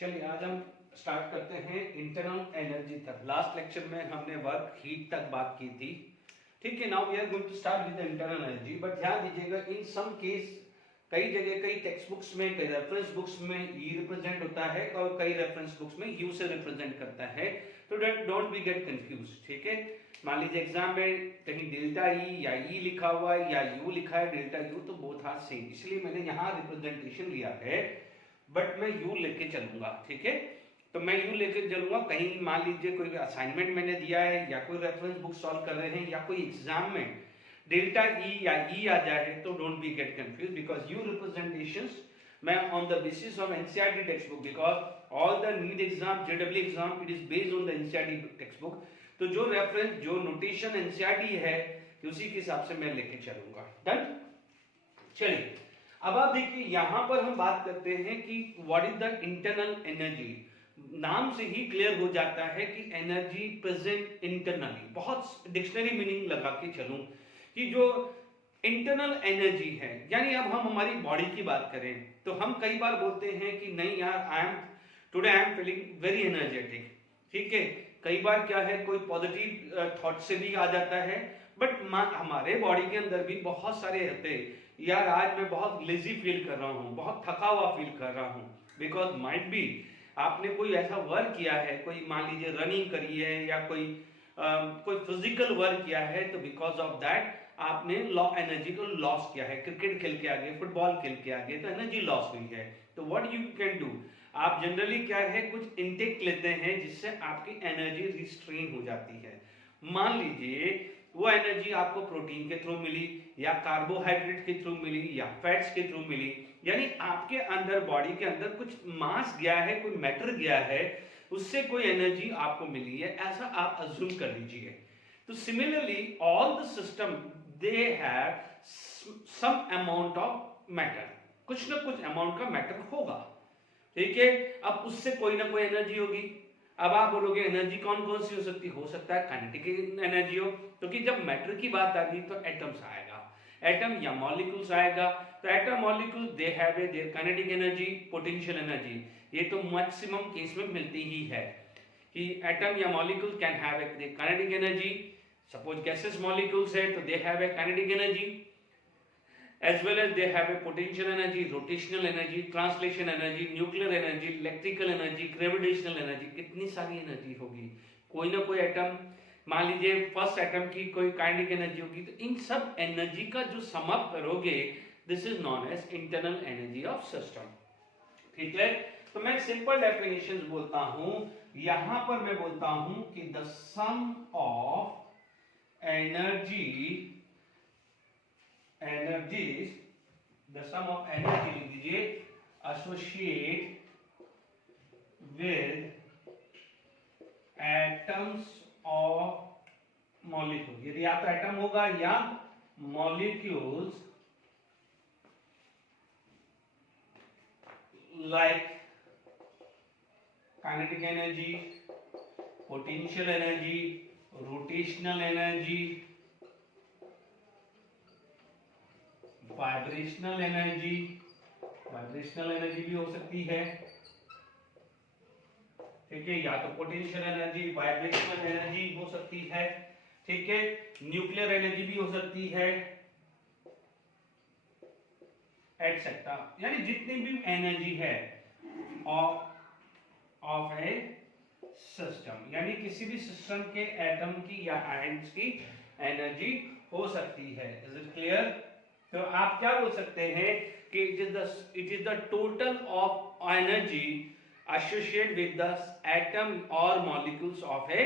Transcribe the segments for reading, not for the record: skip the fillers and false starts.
चलिए आज हम स्टार्ट करते हैं इंटरनल एनर्जी तक। लास्ट लेक्चर में हमने वर्क हीट तक बात की थी। ठीक है, now we are going to start with internal energy. But ध्यान दीजिएगा, इन सम केस कई जगह कई टेक्स्ट बुक्स में कई रेफरेंस बुक्स में ई रिप्रेजेंट होता है और कई रेफरेंस बुक्स में यू से रिप्रेजेंट करता है, तो डोंट बी गेट कंफ्यूज। ठीक है, मान लीजिए एग्जाम में कहीं डेल्टा ई या ई लिखा हुआ है या यू लिखा है डेल्टा यू, तो बोथ आर सेम, इसलिए मैंने यहाँ रिप्रेजेंटेशन लिया है, बट मैं यू लेके चलूंगा। ठीक है, तो मैं यू लेके चलूंगा। कहीं मान लीजिए कोई असाइनमेंट मैंने दिया है या कोई रेफरेंस बुक सॉल्व कर रहे हैं या कोई एग्जाम में डेल्टा ई या ई आ जाए, तो don't be get confuse because you representations मैं on the basis of NCERT text book, because all the NEET exam JW exam it is based on the NCERT text book. तो जो reference जो notation NCERT है उसी के हिसाब से मैं लेके चलूंगा। डन। चलिए अब आप देखिए, यहां पर हम बात करते हैं कि what is the internal energy. नाम से ही क्लियर हो जाता है कि एनर्जी प्रेजेंट इंटरनली। बहुत डिक्शनरी मीनिंग लगा के चलूं कि जो इंटरनल एनर्जी है, यानी अब हम हमारी बॉडी की बात करें तो हम कई बार बोलते हैं कि नहीं यार today I am feeling very energetic. ठीक है, कई बार क्या है, कोई पॉजिटिव थॉट से भी आ जाता है, बट हमारे बॉडी के अंदर भी बहुत सारे रहते हैं, यार आज मैं बहुत लेजी फील कर रहा हूँ, बहुत थका हुआ फील कर रहा हूँ, बिकॉज माइट बी आपने कोई ऐसा वर्क किया है, कोई मान लीजिए रनिंग करी है या कोई फिजिकल वर्क किया है, तो बिकॉज ऑफ दैट आपने एनर्जी को लॉस किया है। क्रिकेट खेल के आ गए, फुटबॉल खेल के आ गए, तो एनर्जी लॉस हुई है। तो व्हाट यू कैन डू, आप जनरली क्या है कुछ इनटेक लेते हैं जिससे आपकी एनर्जी रिस्ट्रेन हो जाती है। मान लीजिए वो एनर्जी आपको प्रोटीन के थ्रू मिली या कार्बोहाइड्रेट के थ्रू मिली या फैट्स के थ्रू मिली, यानी आपके अंदर बॉडी के अंदर कुछ मास गया है, कोई मैटर गया है, उससे कोई एनर्जी आपको मिली है, ऐसा आप अज्यूम कर लीजिए। तो similarly all the system they have some amount of matter, कुछ ना कुछ अमाउंट का मैटर होगा। ठीक है, अब उससे कोई ना कोई एनर्जी होगी। अब आप बोलोगे एनर्जी कौन कौन सी हो सकता है काइनेटिक एनर्जी हो, क्योंकि जब मैटर की बात आ गई तो एटम्स आएगा, एटम या मॉलिक्यूल्स आएगा। तो atom molecule they have their kinetic energy, potential energy, ये तो मैक्सिमम केस में मिलती ही है कि एटम या molecule can have their kinetic energy. Suppose gases molecules है तो they have a kinetic energy, as well as they have a potential energy, rotational energy, translation energy, nuclear energy, electrical energy, gravitational energy। कितनी सारी energy होगी। कोई ना कोई atom, मान लीजिए फर्स्ट एटम की कोई काइनेटिक एनर्जी होगी, तो इन सब एनर्जी का जो सम अप करोगे, this is known as internal energy of system. ठीक है, तो मैं सिंपल डेफिनेशंस बोलता हूं। यहां पर मैं बोलता हूं कि the sum of energies, the sum of energy लिख दीजिए associate with atoms of molecule। यदि या तो एटम होगा या molecules like kinetic energy, potential energy, rotational energy, vibrational energy, vibrational energy भी हो सकती है। ठीक है, या तो पोटेंशियल एनर्जी, वाइब्रेशनल एनर्जी हो सकती है। ठीक है, न्यूक्लियर एनर्जी भी हो सकती है, एटसेट्रा। यानी जितनी भी एनर्जी है ऑफ ए सिस्टम, यानी किसी भी सिस्टम के एटम की या आयंस की एनर्जी हो सकती है। Is it clear? तो आप क्या बोल सकते हैं कि it is the total of energy associated with the atom और मॉलिक्यूल्स ऑफ ए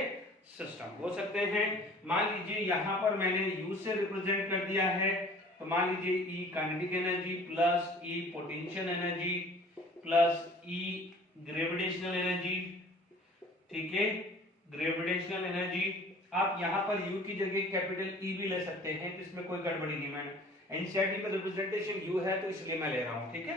सिस्टम हो सकते हैं। मान लीजिए यहां पर मैंने यू से रिप्रेजेंट कर दिया है, तो मान लीजिए ई काइनेटिक एनर्जी प्लस ई पोटेंशियल एनर्जी प्लस ई ग्रेविटेशनल एनर्जी। ठीक है, ग्रेविटेशनल एनर्जी। आप यहां पर यू की जगह कैपिटल ई भी ले सकते हैं, तो इसमें कोई गड़बड़ी नहीं। मैंने एनसीईआरटी में रिप्रेजेंटेशन यू है तो इसलिए मैं ले रहा हूं। ठीक है,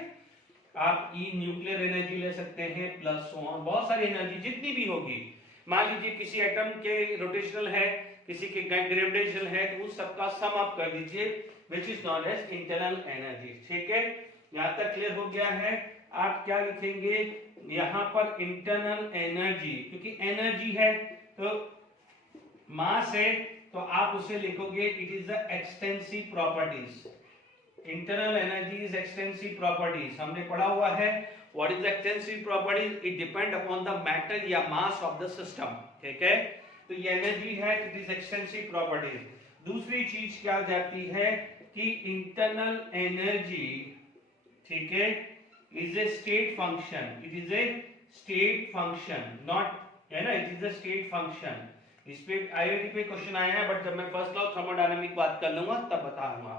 आप ई न्यूक्लियर एनर्जी ले सकते हैं प्लस सो ऑन, बहुत सारी एनर्जी जितनी भी होगी। मान लीजिए किसी एटम के रोटेशनल है, किसी के ग्रेविटेशनल है, तो उस सबका सम अप कर दीजिए, which is known as internal energy. ठीक है, यहां तक क्लियर हो गया है। आप क्या लिखेंगे यहाँ पर इंटरनल एनर्जी, क्योंकि एनर्जी है तो मास है तो आप उसे लिखोगे it is the extensive properties. Internal energy is extensive properties, हमने पढ़ा हुआ है। What is extensive properties? It depend upon the matter या मास ऑफ द सिस्टम, ठीक है। तो ये एनर्जी है, इट इज एक्सटेंसिव प्रॉपर्टीज। दूसरी चीज क्या जाती है कि इंटरनल एनर्जी, ठीक है, is a state function, it is a state function, not, है ना, it is a state function. इस पे आईआईटी पे क्वेश्चन आया है, बट जब मैं फर्स्ट लॉ थर्मोडायनामिक बात कर लूंगा तब बताऊंगा।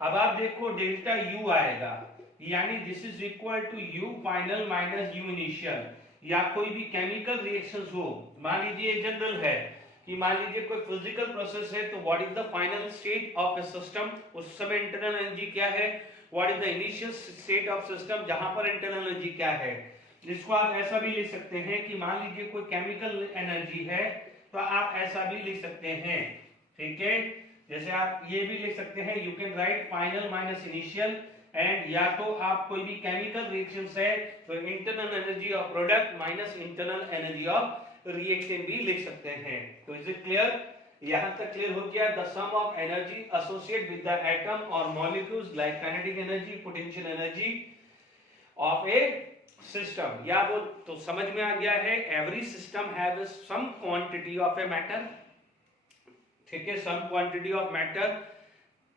अब आप देखो डेल्टा यू आएगा, यानी this is equal to U final minus U initial. या कोई भी केमिकल रिएक्शंस हो, मान लीजिए जनरल है कि मान लीजिए कोई फिजिकल प्रोसेस है, तो what is the final state of a system, उस समय इंटरनल एनर्जी क्या है, what is the initial state of system जहां पर इंटरनल एनर्जी क्या है। जिसको आप ऐसा भी लिख सकते हैं कि मान लीजिए कोई केमिकल एनर्जी है तो आप ऐसा भी लिख सकते हैं, ठीक है। जैसे आप ये भी लिख सकते हैं, you can write final minus initial, and या तो आप कोई भी केमिकल रिएक्शंस है तो internal energy of product minus internal energy of reactant भी लिख सकते हैं। तो इज इट क्लियर? यहां तक क्लियर हो गया। The sum of energy associate with the atom और molecules like kinetic energy, potential energy of a system, या वो तो समझ में आ गया है। Every system have some quantity of a matter, ठीक है, some quantity of matter,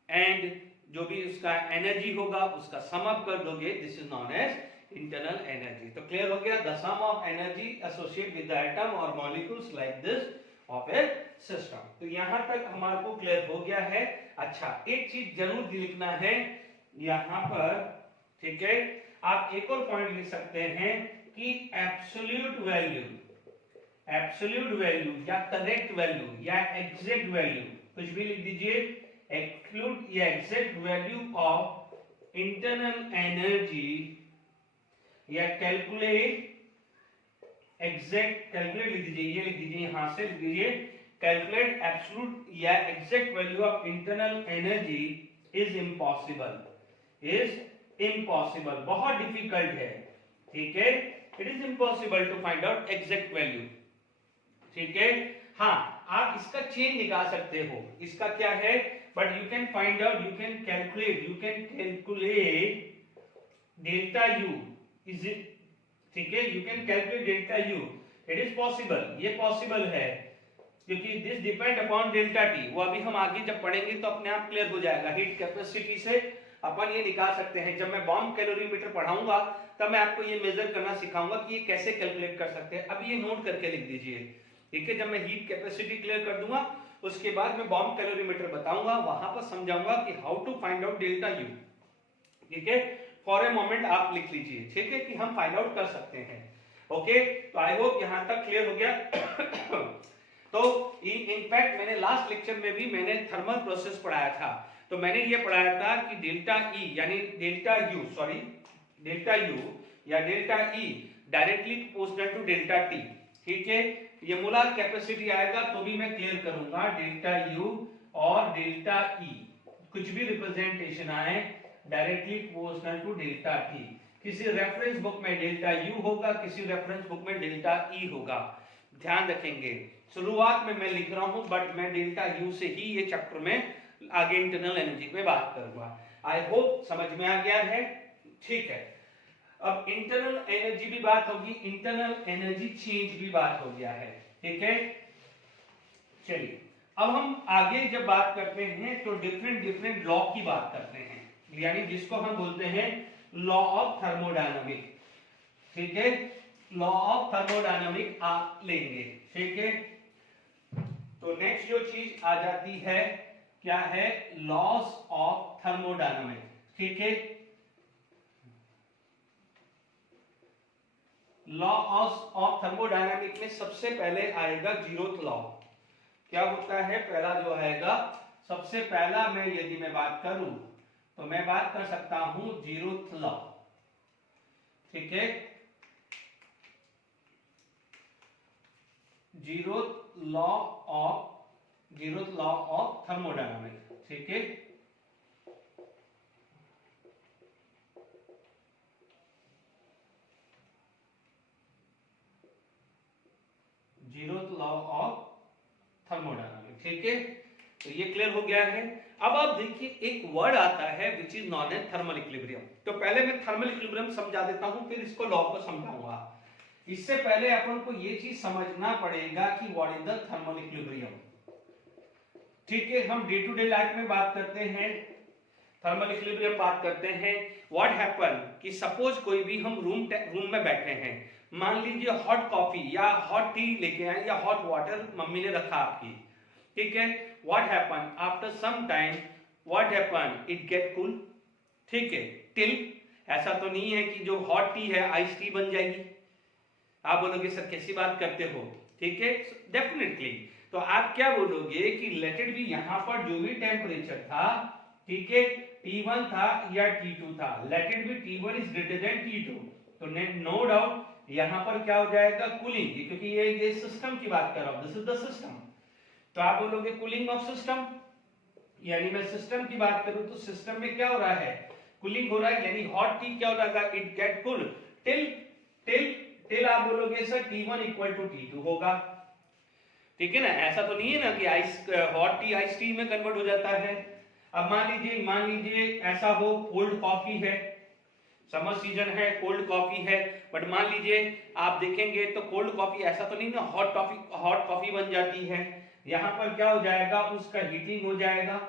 and जो भी उसका एनर्जी होगा उसका सम अप कर दोगे, this is known as internal energy. तो क्लियर हो गया, the sum of energy associate with the atom और molecules like this of a system. तो यहां तक हमारे को क्लियर हो गया है। अच्छा, एक चीज जरूर लिखना है यहां पर, ठीक है, आप एक और पॉइंट लिख सकते हैं कि एब्सोल्यूट वैल्यू, एब्सोल्यूट वैल्यू या करेक्ट वैल्यू या एग्जैक्ट वैल्यू, कुछ भी लिख दीजिए, एब्सोल्यूट या exact value of internal energy या कैलकुलेट एग्जैक्ट, कैलकुलेट लिख दीजिए, ये लिख दीजिए, यहां से लिख दीजिए, कैलकुलेट एब्सोल्यूट या exact value of internal energy is impossible, is impossible, बहुत डिफिकल्ट है, ठीक है। It is impossible to find out exact value, ठीक है। हाँ, आप इसका चेन निकाल सकते हो, इसका क्या है, but you can find out, you can calculate delta U, is it, ठीक है, you can calculate delta U, it is possible, ये पॉसिबल है, क्योंकि this depend upon delta T. वो अभी हम आगे जब पढ़ेंगे तो अपने आप क्लियर हो जाएगा। हीट कैपेसिटी से अपन ये निकाल सकते हैं। जब मैं बॉम्ब कैलोरीमीटर पढ़ाऊंगा तब मैं आपको ये मेजर करना सिखाऊंगा कि ये कैसे कैलकुलेट कर सकते हैं। अभी ये नोट करके लिख दीजिए, ठीक है। जब मैं हीट कैपेसिटी क्लियर कर दूंगा उसके बाद मैं बॉम्ब कैलोरीमीटर बताऊंगा, वहां पर समझाऊंगा कि how to find out delta U, ठीक है। फॉर ए मोमेंट आप लिख लीजिए, ठीक है, कि हम फाइंड आउट कर सकते हैं। ओके, तो आई होप यहां तक क्लियर हो गया। तो इनफैक्ट मैंने लास्ट लेक्चर में भी मैंने थर्मल प्रोसेस पढ़ाया था, तो मैंने ये पढ़ाया था कि डेल्टा ई यानी delta U, sorry delta U या delta E directly proportional to delta T, ठीक है। ये मोलार कैपेसिटी आएगा तो भी मैं क्लियर करूंगा, डेल्टा यू और डेल्टा ई कुछ भी रिप्रेजेंटेशन आए directly proportional to delta T. किसी रेफरेंस बुक में डेल्टा यू होगा, किसी रेफरेंस बुक में डेल्टा ई होगा, ध्यान रखेंगे। शुरुआत में मैं लिख रहा हूं, बट मैं डेल्टा यू से ही ये चैप्टर में आगे इंटरनल एनर्जी पे बात करूंगा। आई होप समझ में आ गया है, ठीक है। अब इंटरनल एनर्जी भी बात होगी, इंटरनल एनर्जी चेंज भी बात हो गया है, ठीक है। चलिए अब हम आगे जब बात करते हैं तो डिफरेंट लॉ की बात करते हैं, यानी जिसको हम बोलते हैं लॉ ऑफ थर्मोडायनामिक, ठीक है। लॉ ऑफ थर्मोडायनामिक आप लेंगे, ठीक है। तो नेक्स्ट जो चीज आ जाती है क्या है, लॉज ऑफ थर्मोडायनामिक, ठीक है। लॉ ऑफ थर्मोडायनामिक में सबसे पहले आएगा जीरोथ लॉ। क्या होता है, पहला जो आएगा, सबसे पहला मैं यदि मैं बात करूं तो मैं बात कर सकता हूं जीरोथ लॉ, ठीक है। जीरोथ लॉ ऑफ थर्मोडायनामिक, ठीक है। Zeroth law of thermodynamics. ठीक है, तो ये क्लियर हो गया है। अब आप देखिए एक वर्ड आता है which is known as thermal equilibrium. तो पहले मैं थर्मल इक्विलिब्रियम समझा देता हूं, फिर इसको लॉ को समझाऊंगा। इससे पहले अपन को ये चीज समझना पड़ेगा कि what is the thermal equilibrium. ठीक है, हम डे टू डे लाइफ में बात करते हैं, थर्मल इक्विलिब्रियम बात करते हैं। व्हाट हैपन कि सपोज कोई भी हम रूम में बैठे हैं, मान लीजिए हॉट कॉफी या हॉट टी लेके आए या हॉट वाटर मम्मी ने रखा आपकी। ठीक है, what happen after some time, what happen it get cool. ठीक है, टिल ऐसा तो नहीं है कि जो हॉट टी है आइस टी बन जाएगी। आप बोलोगे सर कैसी बात करते हो। ठीक है, डेफिनेटली तो आप क्या बोलोगे कि लेट इट बी, यहां पर जो भी टेम्परेचर था, ठीक है, T1 था या T2 था, let it be T1 is greater than T2, तो नो डाउट यहां पर क्या हो जाएगा, कूलिंग, क्योंकि ये सिस्टम की बात कर रहा हूं, दिस इज द सिस्टम। तो आप बोलोगे कूलिंग ऑफ सिस्टम, यानी मैं सिस्टम की बात करूं तो सिस्टम में क्या हो रहा है, कूलिंग हो रहा है, यानी हॉट टी क्या हो रहा है, it get cool till till till आप बोलोगे sir T1 equal to T2 होगा। ठीक है ना, ऐसा तो नहीं है ना कि ice hot T ice tea में कन्वर्ट हो जाता है। अब मान लीजिए ऐसा हो, कोल्ड कॉफी है, समर सीजन है, कोल्ड कॉफी है, बट मान लीजिए आप देखेंगे तो कोल्ड कॉफी ऐसा तो नहीं ना हॉट कॉफी बन जाती है। यहाँ पर क्या हो जाएगा, उसका हीटिंग हो जाएगा।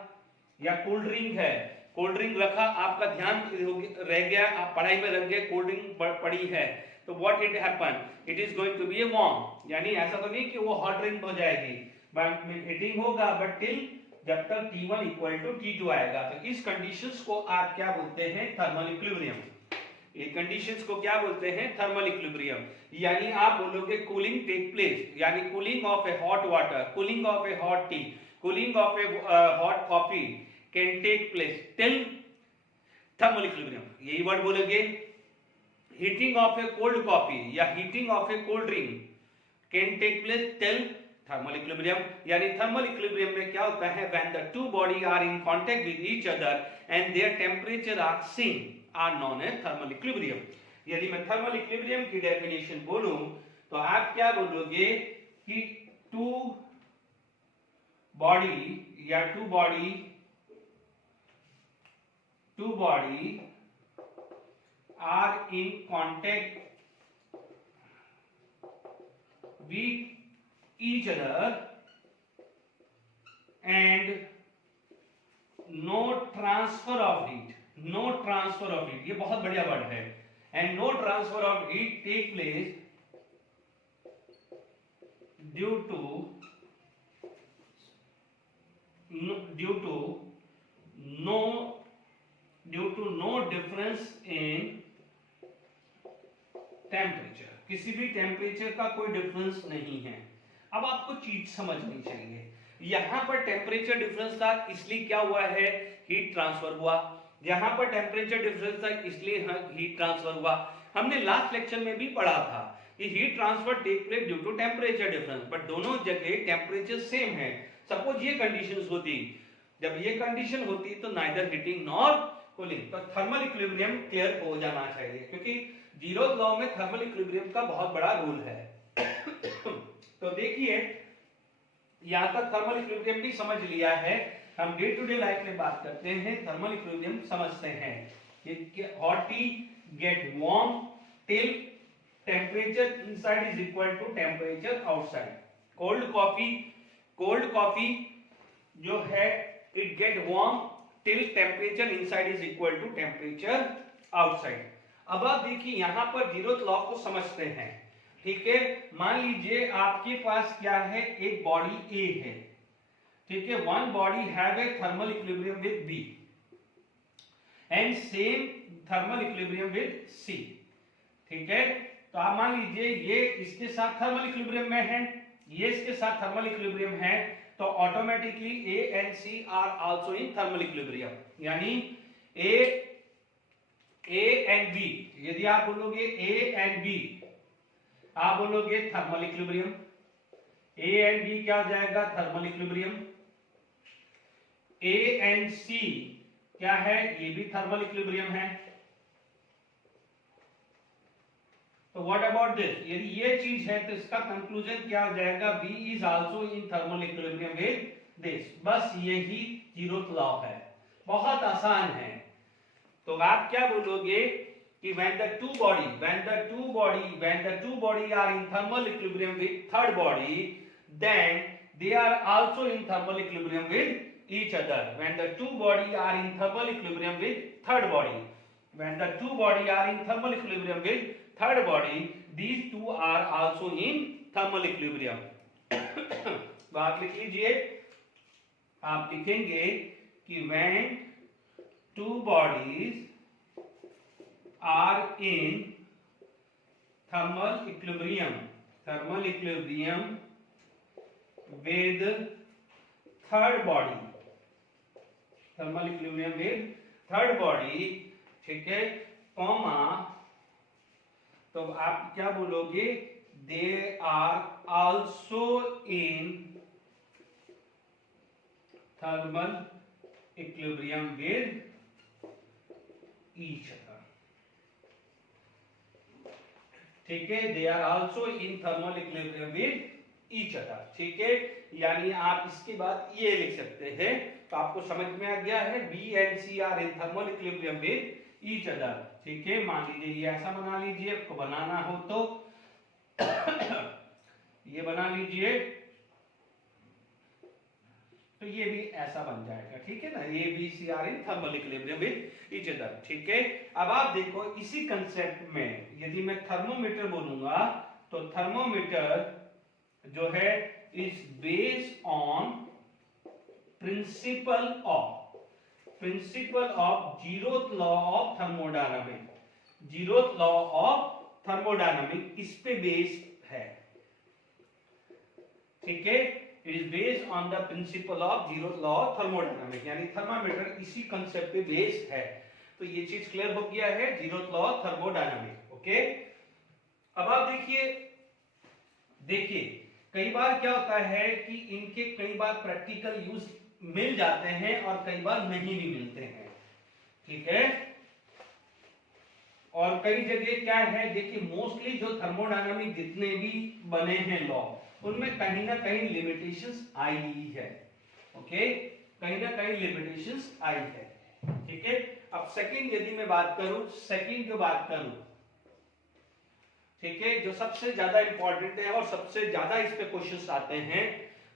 या कोल्ड ड्रिंक है, कोल्ड ड्रिंक रखा, आपका ध्यान रह गया, आप पढ़ाई में रख गए, कोल्ड ड्रिंक पड़ी है, तो what it happen, it is going to be a warm, यानी ऐसा तो नहीं कि वो हॉट ड्रिंक हो जाएगी, हीटिंग होगा, बट टिल जब तक T1 इक्वल टू T2 आएगा। तो इस कंडीशंस को आप क्या बोलते हैं, थर्मल इक्विलिब्रियम। ये कंडीशंस को क्या बोलते हैं, थर्मल इक्विलिब्रियम। यानी आप बोलोगे कूलिंग टेक प्लेस, यानी cooling of a hot water, cooling of a hot tea, cooling of a hot coffee can take place till thermal equilibrium. यही वर्ड बोलोगे। Heating of a cold coffee या heating of a cold drink can take place till thermal equilibrium. यानी thermal equilibrium में क्या होता है, when the two body are in contact with each other and their temperature are same are known as thermal equilibrium. यदि मैं thermal equilibrium की definition बोलूं तो आप क्या बोलोगे कि टू बॉडी या two body are in contact with each other and no transfer of heat, no transfer of heat, ये बहुत बढ़िया वर्ड है, and no transfer of heat take place due to no difference in temperature, किसी भी temperature का कोई difference नहीं है। अब आपको चीज समझनी चाहिए, यहां पर टेम्परेचर डिफरेंस था इसलिए क्या हुआ है, हीट ट्रांसफर हुआ। यहां पर टेम्परेचर डिफरेंस था इसलिए हीट ट्रांसफर हुआ। हमने लास्ट लेक्चर में भी पढ़ा था कि heat transfer take place due to temperature difference, but दोनों जगह टेम्परेचर सेम है। सपोज ये कंडीशंस होती, जब ये कंडीशन होती तो नाइदर हीटिंग नॉर कूलिंग, तो थर्मल इक्विलिब्रियम क्लियर हो जाना चाहिए, क्योंकि जीरोथ लॉ में थर्मल इक्विलिब्रियम का बहुत बड़ा रोल है। तो देखिए यहां तक थर्मल इक्विलिब्रियम भी समझ लिया है। हम डे टू डे लाइफ में बात करते हैं, थर्मल इक्विलिब्रियम समझते हैं कि hot tea get warm till temperature inside is equal to temperature outside. Cold coffee जो है it get warm till temperature inside is equal to temperature outside. अब आप देखिए यहां पर जीरोथ लॉ को समझते हैं। ठीक है, मान लीजिए आपके पास क्या है, एक बॉडी ए है, ठीक है, one body have a thermal equilibrium with B and same thermal equilibrium with C. ठीक है, तो आप मान लीजिए ये इसके साथ थर्मल इक्विलिब्रियम में है, ये इसके साथ थर्मल इक्विलिब्रियम है, तो automatically A and C are also in thermal equilibrium. यानी ए एंड बी, यदि आप बोलोगे ए एंड बी, आप बोलोगे thermal equilibrium, A and B क्या हो जाएगा, thermal equilibrium. A and C क्या है, ये भी थर्मल इक्विलिब्रियम है। तो व्हाट अबाउट दिस, यदि ये चीज है तो इसका कंक्लूजन क्या हो जाएगा, B is also in thermal equilibrium with this. बस यही जीरोथ लॉ है, बहुत आसान है। तो आप क्या बोलोगे कि when the two body are in thermal equilibrium with third body, then they are also in thermal equilibrium with each other. When the two body are in thermal equilibrium with third body, when the two body are in thermal equilibrium with third body, these two are also in thermal equilibrium. बात लिख लीजिए, आप लिखेंगे कि when two bodies are in thermal equilibrium with third body, ठीक है, comma, तो आप क्या बोलोगे, they are also in thermal equilibrium with each other, ठीक है, they are also in thermal equilibrium with each other, ठीक है। यानी आप इसके बाद ये लिख सकते हैं, तो आपको समझ में आ गया है, B and C are in thermal equilibrium with each other, ठीक है। मान लीजिए ये ऐसा बना लीजिए, आपको बनाना हो तो ये बना लीजिए, तो ये भी ऐसा बन जाएगा, ठीक है ना, A B C are in thermal equilibrium with each other, ठीक है। अब आप देखो इसी कंसेप्ट में यदि मैं थर्मोमीटर बोलूंगा, तो थर्मोमीटर जो है is based on principle of zeroth law of thermodynamic, इस पे बेस्ड है, ठीक है। It is based on the principle of zeroth law of thermodynamic, यानी थर्मामीटर इसी कंसेप्ट पे बेस्ड है। तो ये चीज क्लियर हो गया है, zeroth law of thermodynamic, okay. अब आप देखिए कई बार क्या होता है कि इनके कई बार प्रैक्टिकल यूज मिल जाते हैं और कई बार नहीं भी मिलते हैं, ठीक है। और कई जगह क्या है, देखिए मोस्टली जो थर्मोडायनामिक जितने भी बने हैं लॉ, उनमें कहीं ना कहीं लिमिटेशंस आई ही है, ओके, कहीं ना कहीं लिमिटेशंस आई है, ठीक है। अब सेकंड यदि मैं बात करूं, ठीक है, जो सबसे ज्यादा इंपॉर्टेंट है और सबसे ज्यादा इस पे क्वेश्चंस आते हैं,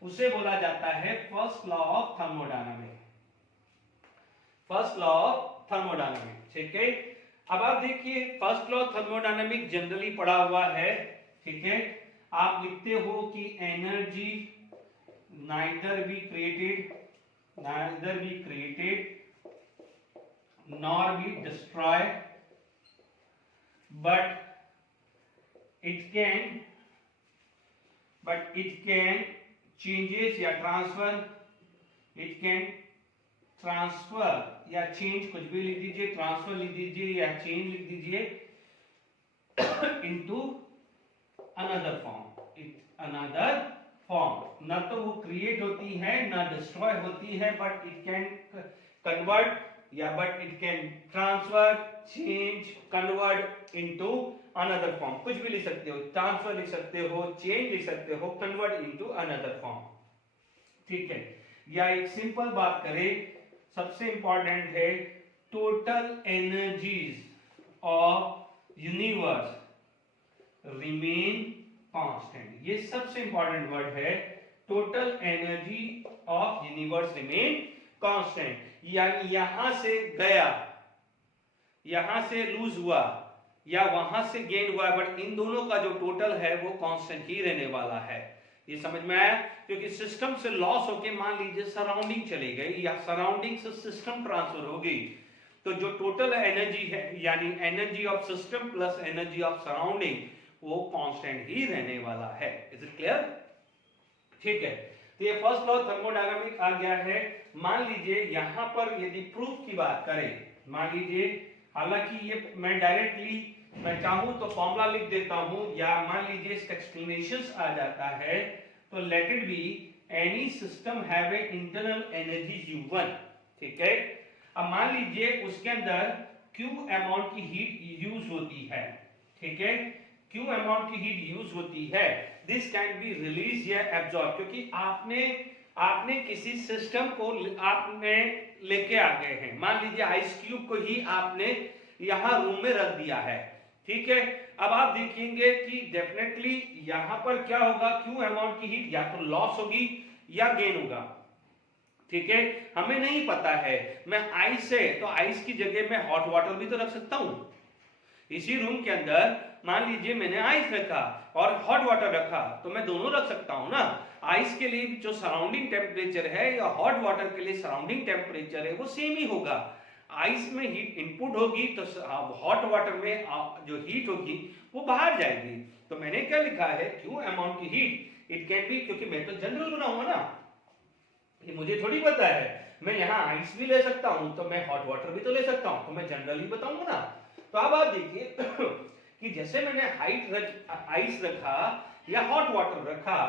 उसे बोला जाता है फर्स्ट लॉ ऑफ थर्मोडायनामिक, ठीक है। अब आप देखिए फर्स्ट लॉ थर्मोडायनामिक जनरली पढ़ा हुआ है, ठीक है। आप लिखते हो कि energy neither be created nor be destroyed, but it can changes या ट्रांसफर या चेंज, कुछ भी लिख दीजिए, ट्रांसफर लिख दीजिए या चेंज लिख दीजिए, इनटू अनदर फॉर्म, ना तो वो क्रिएट होती है ना डिस्ट्रॉय होती है, but it can convert but it can transfer, change, convert into another form, कुछ भी लिख सकते हो, ट्रांसफर लिख सकते हो, चेंज लिख सकते हो, कन्वर्ट इनटू अनदर फॉर्म, ठीक है। या एक सिंपल बात करें, सबसे इंपॉर्टेंट है total energies of universe remain constant, ये सबसे इंपॉर्टेंट वर्ड है, total energy of universe remain constant, यानी यहां से गया, यहां से लूज हुआ या वहां से गेन हुआ, बट इन दोनों का जो टोटल है वो कांस्टेंट ही रहने वाला है। ये समझ में आया, क्योंकि सिस्टम से लॉस होके मान लीजिए सराउंडिंग चली गई या सराउंडिंग से सिस्टम ट्रांसफर हो गई, तो जो टोटल एनर्जी है यानी energy of system plus energy of surrounding, वो कांस्टेंट ही रहने वाला है। Is it clear? ठीक है, तो ये फर्स्ट लॉ थर्मोडायनामिक आ गया है। मान लीजिए यहां पर यदि प्रूफ की बात करें, मान लीजिए, हालांकि ये मैं डायरेक्टली मैं चाहूं तो फॉर्मूला लिख देता हूं, या मान लीजिए इसका एक्सप्लेनेशन आ जाता है, तो let it be any system have a internal energy U1, ठीक है। अब मान लीजिए उसके अंदर Q अमाउंट की हीट यूज होती है, ठीक है, क्यों अमाउंट की हीट यूज होती है, दिस कैन बी रिलीज या एब्जॉर्ब, क्योंकि आपने किसी सिस्टम को आपने लेके आ गए हैं, मान लीजिए आइस क्यूब को ही आपने यहां रूम में रख दिया है, ठीक है। अब आप देखेंगे कि डेफिनेटली यहां पर क्या होगा, क्यों अमाउंट की हीट या तो लॉस होगी या गेन होगा, ठीक है। हमें नहीं पता है, मैं आइस है तो आइस की जगह मैं हॉट वाटर भी तो रख सकता हूं। इसी रूम के अंदर मान लीजिए मैंने आइस रखा और हॉट वाटर रखा, तो मैं दोनों रख सकता हूं ना। आइस के लिए जो सराउंडिंग टेम्परेचर है या हॉट वाटर के लिए सराउंडिंग टेम्परेचर है वो सेम ही होगा। आइस में हीट इनपुट होगी तो हॉट वाटर में जो हीट होगी वो बाहर जाएगी। तो मैंने क्या लिखा है, क्यों अमाउंट की हीट इट कैन बी, क्योंकि मैं तो जनरल बनाऊंगा ना, ये मुझे थोड़ी पता है, मैं यहाँ आइस भी ले सकता हूं तो मैं हॉट वाटर भी तो ले सकता हूं, तो मैं जनरल ही बताऊंगा ना। तो अब आप देखिए कि जैसे मैंने आइस रखा या हॉट वाटर रखा,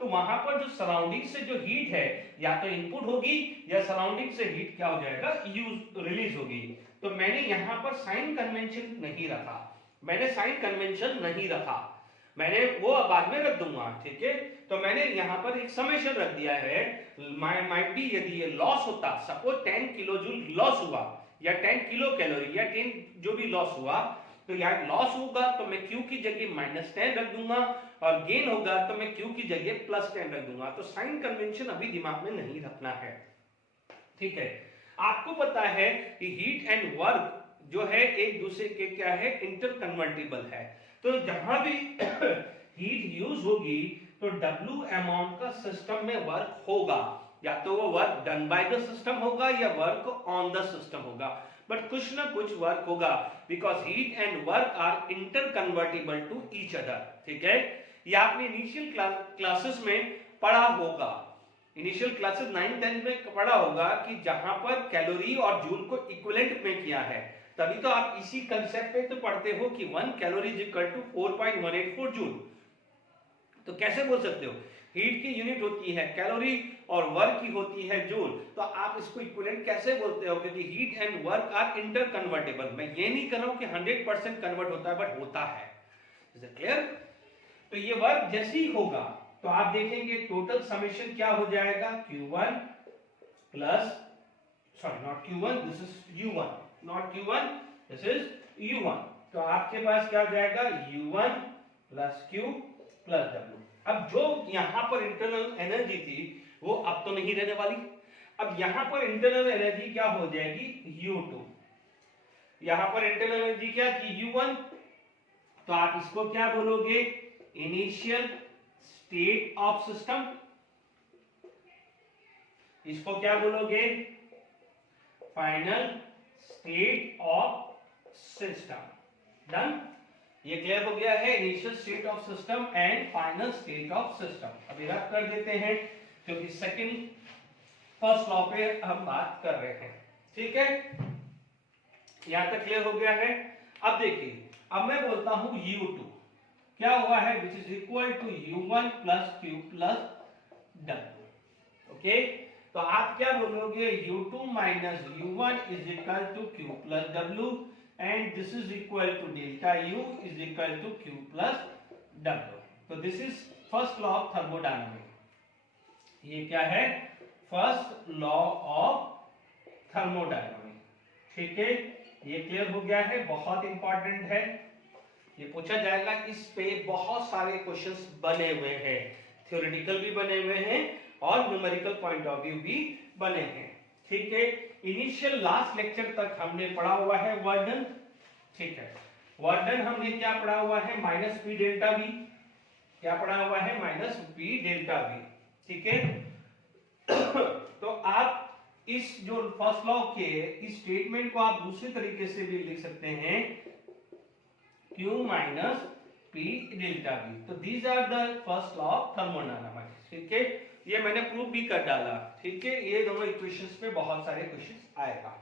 तो वहां पर जो सराउंडिंग से जो हीट है या तो इनपुट होगी या सराउंडिंग से हीट क्या हो जाएगा, यूज रिलीज होगी। तो मैंने यहाँ पर साइन कन्वेंशन नहीं रखा, मैंने वो बाद में रख दूंगा, ठीक है। तो मैंने यहाँ पर एक समेशन रख दिया है, माइट बी, यदि ये लॉस होता, सपोज 10 किलो जूल लॉस हुआ या 10 किलो कैलोरी या 10 जो भी लॉस हुआ, तो यार लॉस होगा तो मैं Q की जगह -10 रख दूंगा और गेन होगा तो मैं Q की जगह +10 रख दूंगा। तो साइन कन्वेंशन अभी दिमाग में नहीं रखना है, ठीक है। आपको पता है कि हीट एंड वर्क जो है एक दूसरे के क्या है, इंटर कन्वर्टिबल है। तो जहां भी हीट यूज होगी तो W अमाउंट का सिस्टम में वर्क होगा, या तो वो work done by the system होगा या वर्क ऑन द सिस्टम होगा, बट कुछ ना कुछ वर्क होगा, because heat and work are interconvertible to each other, ठीक है। ये आपने इनिशियल क्लासेस में पढ़ा होगा, इनिशियल क्लासेस 9-10 में पढ़ा होगा कि जहां पर कैलोरी और जूल को इक्विवेलेंट में किया है, तभी तो आप इसी कंसेप्ट पे तो पढ़ते हो कि 1 calorie is equal to 4.184 joule. तो कैसे बोल सकते हो, हीट की यूनिट होती है कैलोरी और वर्क की होती है जूल, तो आप इसको इक्विवेलेंट कैसे बोलते हो, क्योंकि heat and work are interconvertible. मैं ये नहीं कर रहा हूं कि 100% कन्वर्ट होता है, बट होता है, इज इट क्लियर। तो ये वर्क जैसे ही होगा तो आप देखेंगे टोटल समेशन क्या हो जाएगा, Q1 plus, sorry not Q1, this is U1, not Q1, this is U1। तो आपके पास क्या हो जाएगा, U1 plus Q plus W। अब जो यहां पर इंटरनल एनर्जी थी वो अब तो नहीं रहने वाली, अब यहां पर इंटरनल एनर्जी क्या हो जाएगी, U2। यहां पर इंटरनल एनर्जी क्या थी, U1, तो आप इसको क्या बोलोगे, इनिशियल स्टेट ऑफ सिस्टम, इसको क्या बोलोगे, final state of system. Done, ये क्लियर हो गया है, initial state of system and final state of system. अभी रख कर देते हैं क्योंकि सेकंड फर्स्ट लॉ पे हम बात कर रहे हैं, ठीक है। यहां तक क्लियर हो गया है। अब देखिए, अब मैं बोलता हूं U2 क्या हुआ है, which is equal to U1 plus Q plus W, okay. तो आप क्या बोलोगे, U2 minus U1 is equal to Q plus W and this is equal to delta U is equal to Q plus W। तो this is first law of thermodynamics. ये क्या है, first law of thermodynamics, ठीक है। ये clear हो गया है, बहुत इंपॉर्टेंट है, ये पूछा जाएगा। इस पे बहुत सारे क्वेश्चंस बने हुए हैं, थ्योरेटिकल भी बने हुए हैं और न्यूमेरिकल पॉइंट ऑफ व्यू भी बने हैं, ठीक है। इनिशियल लास्ट लेक्चर तक हमने पढ़ा हुआ है वर्क डन, ठीक है। वर्क डन हमने क्या पढ़ा हुआ है, माइनस पी डेल्टा वी, क्या पढ़ा हुआ है, माइनस पी डेल्टा वी, ठीक है। तो आप इस जो फर्स्ट लॉ के इस स्टेटमेंट को आप दूसरे तरीके से भी लिख सकते हैं, Q minus P delta V। तो these are the first law of thermodynamics, ठीक है। ये मैंने प्रूव भी कर डाला, ठीक है। ये दोनों इक्वेशंस पे बहुत सारे क्वेश्चंस आएगा।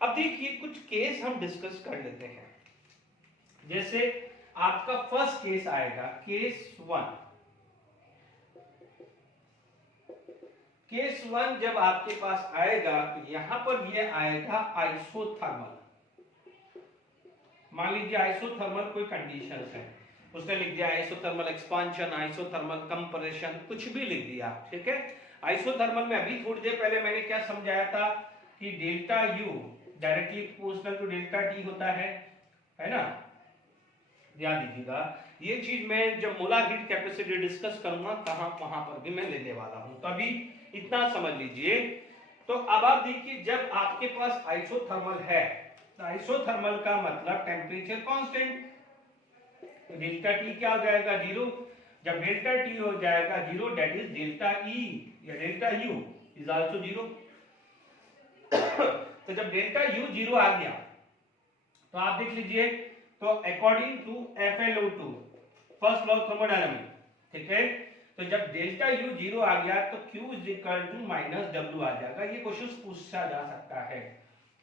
अब देखिए कुछ केस हम डिस्कस कर लेते हैं। जैसे आपका फर्स्ट केस आएगा, केस 1। केस 1 जब आपके पास आएगा तो यहां पर ये आएगा आइसोथर्मल। मान लीजिए आइसोथर्मल कोई कंडीशंस है, उसने लिख दिया आइसोथर्मल एक्सपांशन, आइसोथर्मल कंप्रेशन, कुछ भी लिख दिया, ठीक है। आइसोथर्मल में अभी थोड़ी देर पहले मैंने क्या समझाया था कि delta U directly proportional to delta T होता है ना। ध्यान दीजिएगा, ये चीज मैं जब मोलार हीट कैपेसिटी डिस्कस करूंगा वहां पर भी मैं लेने वाला हूं, तो अभी इतना समझ लीजिए। तो अब आप देखिए, जब आपके पास आइसोथर्मल है तो आइसोथर्मल का मतलब टेम्परेचर कांस्टेंट, तो डेल्टा टी क्या हो जाएगा, जीरो। जब डेल्टा टी हो जाएगा zero, that is delta E या delta U is also zero. तो जब डेल्टा यू जीरो आ गया तो आप देख लीजिए, तो according to FLO2 first law of thermodynamics, ठीक है, तो जब डेल्टा यू जीरो आ गया तो Q is equal to minus W आ जाएगा। ये क्वेश्चन पूछा जा सकता है,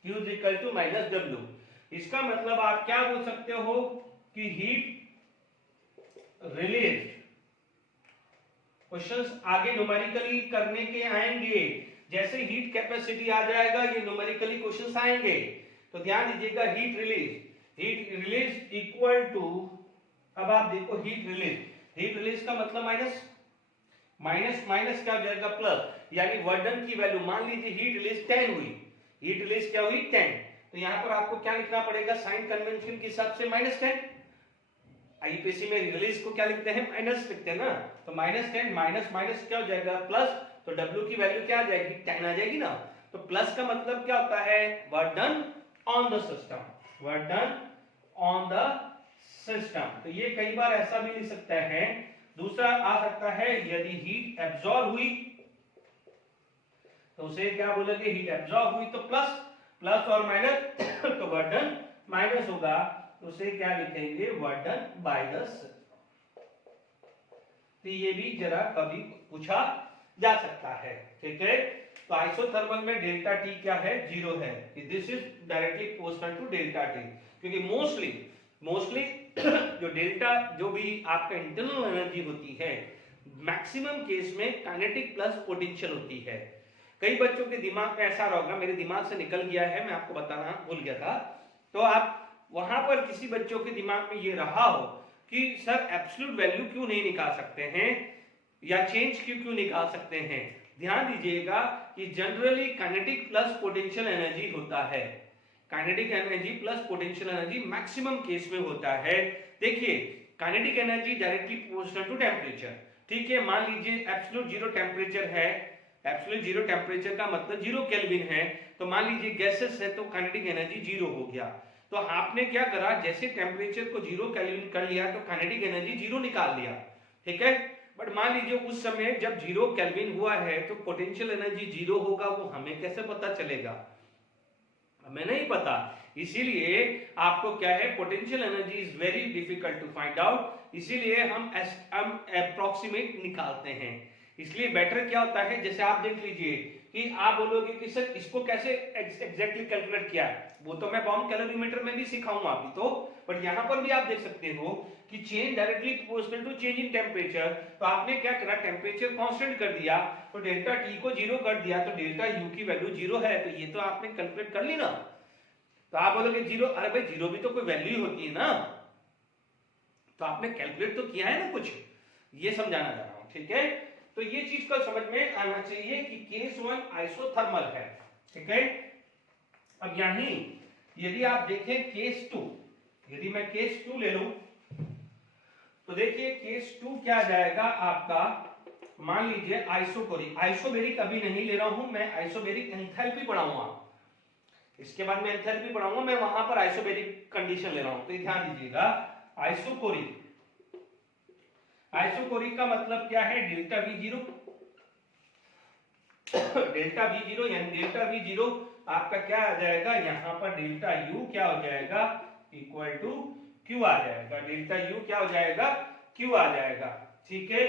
Q is equal to minus W. इसका मतलब आप क्या बोल सकते हो कि हीट रिलीज, क्वेश्चंस आगे न्यूमेरिकली करने के आएंगे, जैसे हीट कैपेसिटी आ जाएगा ये न्यूमेरिकली क्वेश्चंस आएंगे। तो ध्यान दीजिएगा, हीट रिलीज इक्वल टू, अब आप देखो हीट रिलीज का मतलब माइनस माइनस क्या हो जाएगा प्लस, यानी वर्क डन की वैल्यू, मान लीजिए हीट रिलीज 10 हुई, हीट रिलीज क्या हुई 10, तो यहां पर आपको क्या लिखना पड़ेगा, साइन कन्वेंशन के हिसाब से -10। आईपीसी में रिलीज को क्या लिखते हैं, माइनस लिखते हैं ना, तो -10 माइनस क्या हो जाएगा प्लस, तो W की वैल्यू क्या आ जाएगी, 10 आ जाएगी ना। तो प्लस का मतलब क्या होता है, work done on the system, work done on the system. तो ये कई बार ऐसा भी लिख सकता है। दूसरा आ सकता है, यदि हीट एब्जॉर्ब हुई तो उसे क्या बोलेंगे, हीट एब्जॉर्ब हुई तो प्लस और माइनस तो वर्क डन माइनस होगा, तो उसे क्या लिखेंगे, work done by the system. तो ये भी जरा कभी पूछा जा सकता है, ठीक है। तो आइसोथर्मल में डेल्टा टी क्या है, जीरो है, this is directly proportional to delta T, क्योंकि मोस्टली जो डेल्टा जो भी आपका इंटरनल एनर्जी होती है मैक्सिमम केस में काइनेटिक प्लस पोटेंशियल होती है। कई बच्चों के दिमाग में ऐसा होगा, मेरे दिमाग से निकल गया है, मैं आपको बताना भूल गया था, तो आप वहां पर किसी बच्चों के दिमाग में ये रहा हो कि सर एब्सोल्यूट वैल्यू क्यों नहीं निकाल सकते हैं या चेंज क्यों निकाल सकते हैं। ध्यान दीजिएगा कि generally kinetic plus potential energy होता है, kinetic energy plus potential energy maximum case में होता है। देखिए, kinetic energy directly proportional to temperature, ठीक है। मान लीजिए एब्सोल्यूट जीरो टेम्परेचर है, एब्सोल्यूट जीरो टेम्परेचर का मतलब 0 केल्विन है, तो मान लीजिए गैसेस है तो काइनेटिक एनर्जी 0 हो गया। तो आपने क्या करा, जैसे टेम्परेचर को 0 केल्विन कर लिया तो काइनेटिक एनर्जी 0 निकाल लिया, ठीक है। बट मान लीजिए उस समय जब 0 केल्विन हुआ है तो पोटेंशियल एनर्जी 0 होगा, वो हमें कैसे पता चलेगा, हमें नहीं पता। इसीलिए आपको क्या है, potential energy is very difficult to find out, इसीलिए हम अप्रोक्सीमेट निकालते हैं। इसलिए बेटर क्या होता है, जैसे आप देख लीजिए कि आप बोलोगे कि सर इसको कैसे एग्जैक्टली कैलकुलेट किया, वो तो मैं बॉम्ब कैलोरीमीटर में भी सिखाऊंगा अभी तो, पर यहां पर भी आप देख सकते हो कि change directly proportional to change in temperature. तो आपने क्या करा, टेम्परेचर कांस्टेंट कर दिया, तो डेल्टा टी को 0 कर दिया, तो डेल्टा यू की वैल्यू 0 है, तो ये तो आपने कैलकुलेट कर ली ना। तो आप बोलोगे 0, अरे भाई 0 भी तो कोई वैल्यू होती है ना, तो आपने कैलकुलेट तो किया है ना कुछ, ये समझाना चाह रहा हूं, ठीक है। तो ये चीज को समझ में आना चाहिए कि केस 1 आइसोथर्मल है, ठीक है। अब यहीं यदि आप देखें केस 2, यदि मैं केस 2 ले लूं तो देखिए केस 2 क्या जाएगा आपका, मान लीजिए आइसोकोरिक, आइसोबेरिक अभी नहीं ले रहा हूं मैं, आइसोबेरिक एंथैल्पी पढ़ाऊंगा, इसके बाद मैं एंथैल्पी पढ़ाऊंगा, मैं वहां पर आइसोबेरिक कंडीशन ले रहा हूं। तो ध्यान दीजिएगा, आइसोकोरिक, आइसोकोरिक का मतलब क्या है, delta V zero, delta V zero यानी डेल्टा वी जीरो आपका क्या आ जाएगा, यहां पर डेल्टा यू क्या हो जाएगा, इक्वल टू क्यू आ जाएगा, डेल्टा यू क्या हो जाएगा, क्यू आ जाएगा, ठीक है।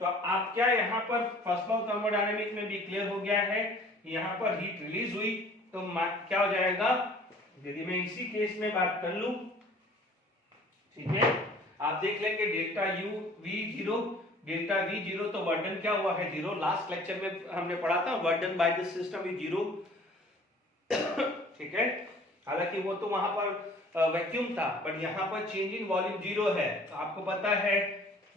तो आप क्या यहां पर फर्स्ट लॉ थर्मोडायनामिक्स में भी क्लियर हो गया है, यहां पर हीट रिलीज हुई तो क्या हो जाएगा, यदि मैं इसी केस में बात कर लूं, ठीक है, आप देख लेंगे delta U we zero, delta V zero, तो वर्डन क्या हुआ है 0, लास्ट लेक्चर में हमने पढ़ा था वर्डन बाय दिस सिस्टम इज 0, ठीक है। हालांकि वो तो वहां पर वैक्यूम था, बट यहाँ पर चेंज इन वॉल्यूम 0 है। तो आपको पता है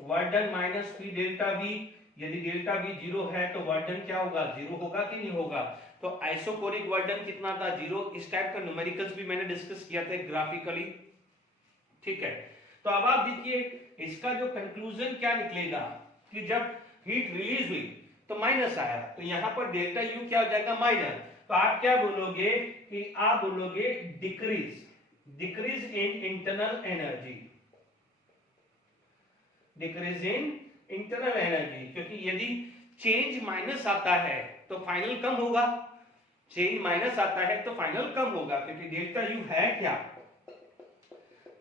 work done minus P delta we, यदि डेल्टा वी 0 है तो वर्क डन क्या होगा, 0 होगा कि नहीं होगा। तो आइसोकोरिक वर्क डन कितना था, 0। इस टाइप का न्यूमेरिकल्स भी मैंने डिस्कस किया था ग्राफिकली, ठीक है। तो अब आप देखिए इसका जो कंक्लूजन क्या निकलेगा कि जब हीट रिलीज हुई तो माइनस आया, तो यहां पर डेल्टा यू क्या हो जाएगा, माइनस। तो आप क्या बोलोगे कि आप बोलोगे decrease in internal energy, decrease in internal energy, क्योंकि यदि चेंज माइनस आता है तो फाइनल कम होगा, चेंज माइनस आता है तो फाइनल कम होगा, क्योंकि डेल्टा यू है क्या,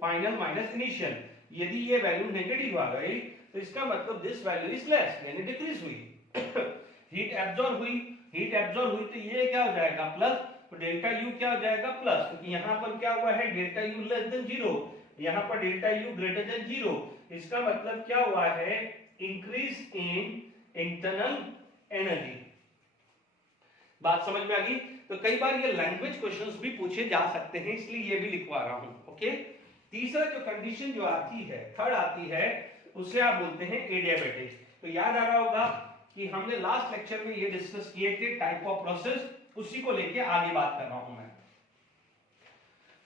फाइनल माइनस इनिशियल। यदि ये वैल्यू नेगेटिव आ गई तो इसका मतलब दिस वैल्यू इज लेस, यानी डिक्रीज हुई। हीट एब्जॉर्ब हुई, हीट एब्जॉर्ब हुई तो ये क्या हो जाएगा, प्लस। तो डेल्टा यू क्या हो जाएगा, प्लस, क्योंकि यहां पर क्या हुआ है, डेल्टा यू लेस देन 0, यहां पर डेल्टा यू ग्रेटर देन 0। इसका मतलब क्या हुआ है, इंक्रीज इन इंटरनल एनर्जी। बात समझ में आ गई। तो कई बार ये लैंग्वेज क्वेश्चंस भी पूछे जा सकते हैं, इसलिए ये भी लिखवा रहा हूं, ओके। तीसरा जो कंडीशन जो आती है, थर्ड आती है, उसे आप बोलते हैं एडियाबेटिक। तो याद आ रहा होगा कि हमने लास्ट लेक्चर में ये डिस्कस किए थे टाइप ऑफ प्रोसेस, उसी को लेके आगे बात कर रहा हूं मैं,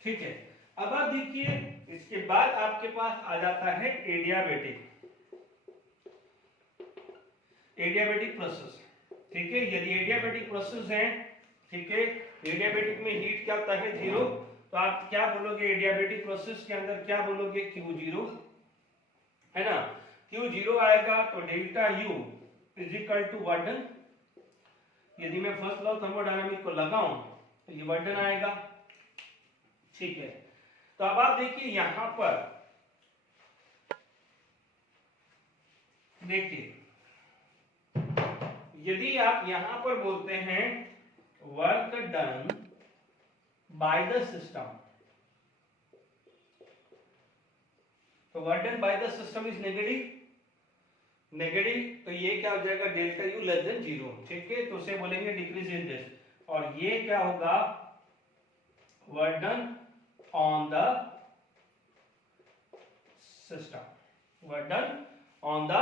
ठीक है। अब आप देखिए इसके बाद आपके पास आ जाता है एडियाबेटिक, एडियाबेटिक प्रोसेस, ठीक है। यदि एडियाबेटिक प्रोसेस है, ठीक है, एडियाबेटिक में हीट क्या होता है, 0। तो आप क्या बोलोगे एडियाबेटिक प्रोसेस के अंदर, क्या बोलोगे, Q0, है ना। Q0 आएगा तो delta U is equal to work done. यदि मैं फर्स्ट लॉ थर्मोडायनामिक को लगाऊं तो ये वर्क डन आएगा, ठीक है। तो अब आप देखिए यहां पर, देखिए यदि आप यहां पर बोलते हैं work done by the system, तो work done by the system is negative, तो ये क्या हो जाएगा, डेल्टा यू लेस देन 0, ठीक है। तो उसे बोलेंगे डिक्रीज इन दिस, और ये क्या होगा, work done on the system, work done on the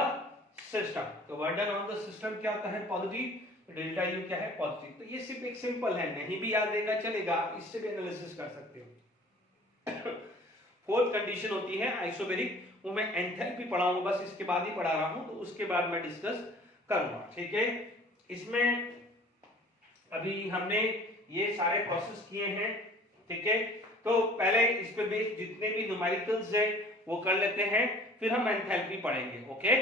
system. तो work done on the system क्या होता है, पॉजिटिव, डेल्टा यू क्या है, पॉजिटिव। तो ये सिर्फ एक सिंपल है, नहीं भी याद रहेगा चलेगा, इससे भी एनालिसिस कर सकते हो। फोर्थ कंडीशन होती है आइसोबैरिक, वो मैं एंथैल्पी पढ़ाऊंगा, बस इसके बाद ही पढ़ा रहा हूं, तो उसके बाद मैं डिस्कस करूंगा, ठीक है। इसमें अभी हमने ये सारे प्रोसेस किए हैं, ठीक है। तो पहले इस पे बेस्ड जितने भी न्यूमेरिकल्स हैं वो कर लेते हैं, फिर हम एंथैल्पी पढ़ेंगे, ओके।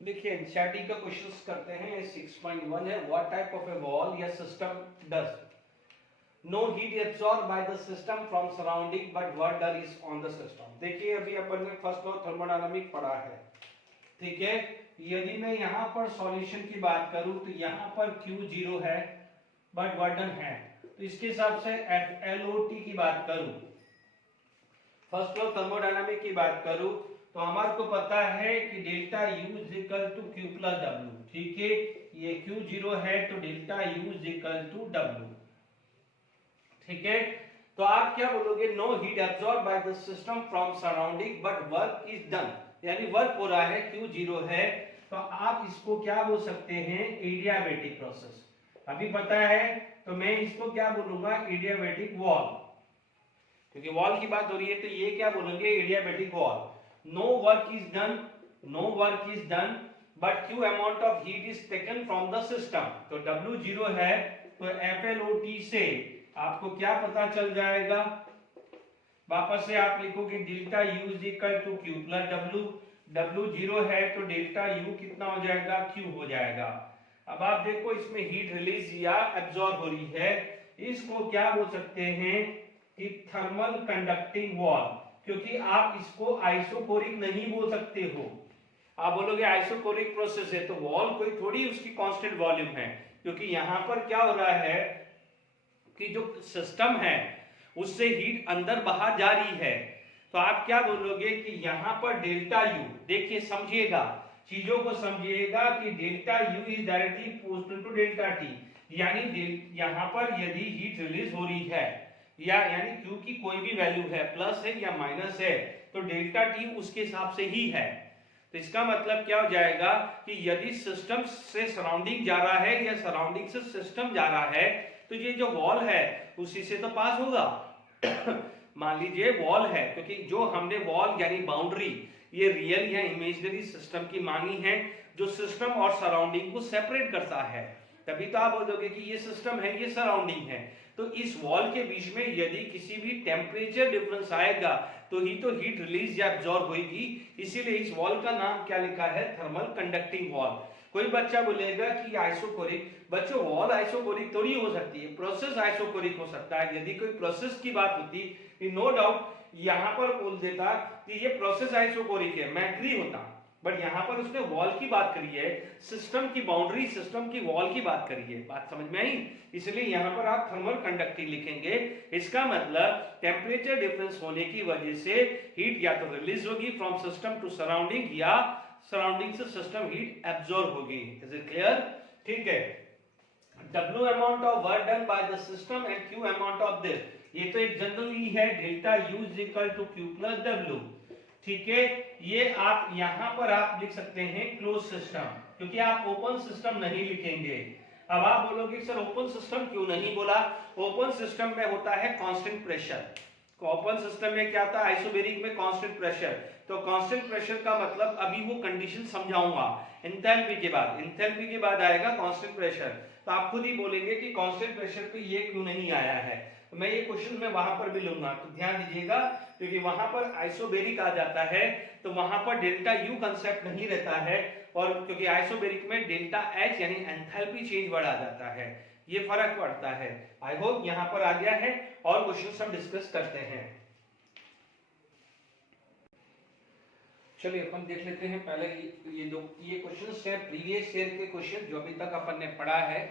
देखिए एनसीईआरटी का क्वेश्चंस करते हैं, 6.1 है, what type of a wall या system does no heat absorb by the system from surrounding but work done is on the system. देखिए अभी अपन ने फर्स्ट लॉ थर्मोडायनामिक पढ़ा है, ठीक है। यदि मैं यहां पर सॉल्यूशन की बात करूं तो यहां पर Q0 है बट वर्क डन है, तो इसके हिसाब से FLOT की बात करूं, फर्स्ट लॉ थर्मोडायनामिक की बात करूं, तो हमारे को पता है कि delta U is equal to Q plus W, ठीक है। ये Q0 है तो delta U is equal to W, ठीक है। तो आप क्या बोलोगे, no heat absorb by the system from surrounding but work is done, यानी वर्क हो रहा है, Q0 है, तो आप इसको क्या बोल सकते हैं, एडियाबेटिक प्रोसेस। अभी पता है तो मैं इसको क्या बोलूंगा, एडियाबेटिक वॉल, क्योंकि वॉल की बात हो रही है, तो ये क्या बोलेंगे, adiabatic wall. No work is done, no work is done but Q amount of heat is taken from the system. तो W0 है तो FLOT से आपको क्या पता चल जाएगा, वापस से आप लिखोगे delta U is equal to Q plus W, W0 है तो डेल्टा U कितना हो जाएगा, Q हो जाएगा। अब आप देखो इसमें हीट रिलीज या एब्जॉर्ब हो रही है, इसको क्या बोल सकते हैं कि थर्मल कंडक्टिंग वॉल, क्योंकि आप इसको आइसोकोरिक नहीं बोल सकते हो। आप बोलोगे आइसोकोरिक प्रोसेस है तो वॉल कोई थोड़ी उसकी कांस्टेंट वॉल्यूम है, क्योंकि यहां पर क्या हो रहा है कि जो सिस्टम है उससे हीट अंदर बाहर जा रही है। तो आप क्या बोलोगे कि यहां पर डेल्टा यू, देखिए समझिएगा, चीजों को समझिएगा कि delta U is directly proportional to delta T, यानी यहाँ पर यदि हीट रिलीज हो रही है या यानी क्यू की कोई भी वैल्यू है, प्लस है या माइनस है, तो डेल्टा टी उसके हिसाब से ही है। तो इसका मतलब क्या हो जाएगा कि यदि सिस्टम से सराउंडिंग जा रहा है या सराउंडिंग से सिस्टम जा रहा है तो ये जो वॉल है उसी से तो पास होगा। मान लीजिए वॉल है, क्योंकि जो हमने वॉल यानी बाउंड्री ये रियल या इमेजिनरी सिस्टम की मानी है जो सिस्टम और सराउंडिंग को सेपरेट करता है, तभी तो आप बोलोगे कि ये सिस्टम है ये सराउंडिंग है। तो इस वॉल के बीच में यदि किसी भी टेम्परेचर डिफरेंस आएगा तो ही तो हीट रिलीज या एब्जॉर्ब होगी, इसीलिए इस वॉल का नाम क्या लिखा है, थर्मल कंडक्टिंग वॉल। कोई बच्चा बोलेगा कि आइसोकोरिक, बच्चों वॉल आइसोकोरिक थोड़ी हो सकती है, प्रोसेस आइसोकोरिक हो सकता है। यदि कोई प्रोसेस की बात होती नो डाउट यहाँ पर बोल देता कि ये प्रोसेस आइसोकोरिक है, मैं एग्री होता, बट यहाँ पर उसने वॉल की बात करी है, सिस्टम की बाउंड्री, सिस्टम की वॉल की बात करी है। बात समझ में आई? इसलिए यहाँ पर आप थर्मल कंडक्टिंग लिखेंगे। इसका मतलब टेम्परेचर डिफरेंस होने की वजह से हीट या तो रिलीज होगी फ्रॉम सिस्टम टू सराउंडिंग या सराउंडिंग से सिस्टम हीट एब्जॉर्ब होगी। Is it clear? ठीक है। W amount of work done by the system and Q amount of this, ये तो एक जनरली है, delta U is equal to Q plus W। ठीक है, ये आप यहाँ पर आप लिख सकते हैं क्लोज सिस्टम, क्योंकि आप ओपन सिस्टम नहीं लिखेंगे। अब आप बोलोगे सर ओपन सिस्टम क्यों नहीं बोला? ओपन सिस्टम में होता है कांस्टेंट प्रेशर। ओपन सिस्टम में क्या था? आइसोबैरिक में कांस्टेंट प्रेशर। तो कांस्टेंट प्रेशर का मतलब अभी वो कंडीशन समझाऊंगा। एंथैल्पी के बाद आएगा कांस्टेंट प्रेशर। तो आप खुद ही बोलेंगे कि कांस्टेंट प्रेशर पे ये क्यों नहीं आया है। तो मैं ये क्वेश्चन में वहां पर भी लूंगा, तो ध्यान दीजिएगा, क्योंकि वहां पर आइसोबैरिक आ जाता है तो वहां पर डेल्टा यू कंसेप्ट नहीं रहता है, और क्योंकि आइसोबैरिक में डेल्टा एच यानी एंथैल्पी चेंज बढ़ आ जाता है, ये फर्क पड़ता है। आई होप यहाँ पर आ गया है, और क्वेश्चन हम डिस्कस करते हैं। चलिए अपन देख लेते हैं पहले ये क्वेश्चंस है प्रीवियस ईयर के क्वेश्चन जो अभी तक अपन ने पढ़ा है।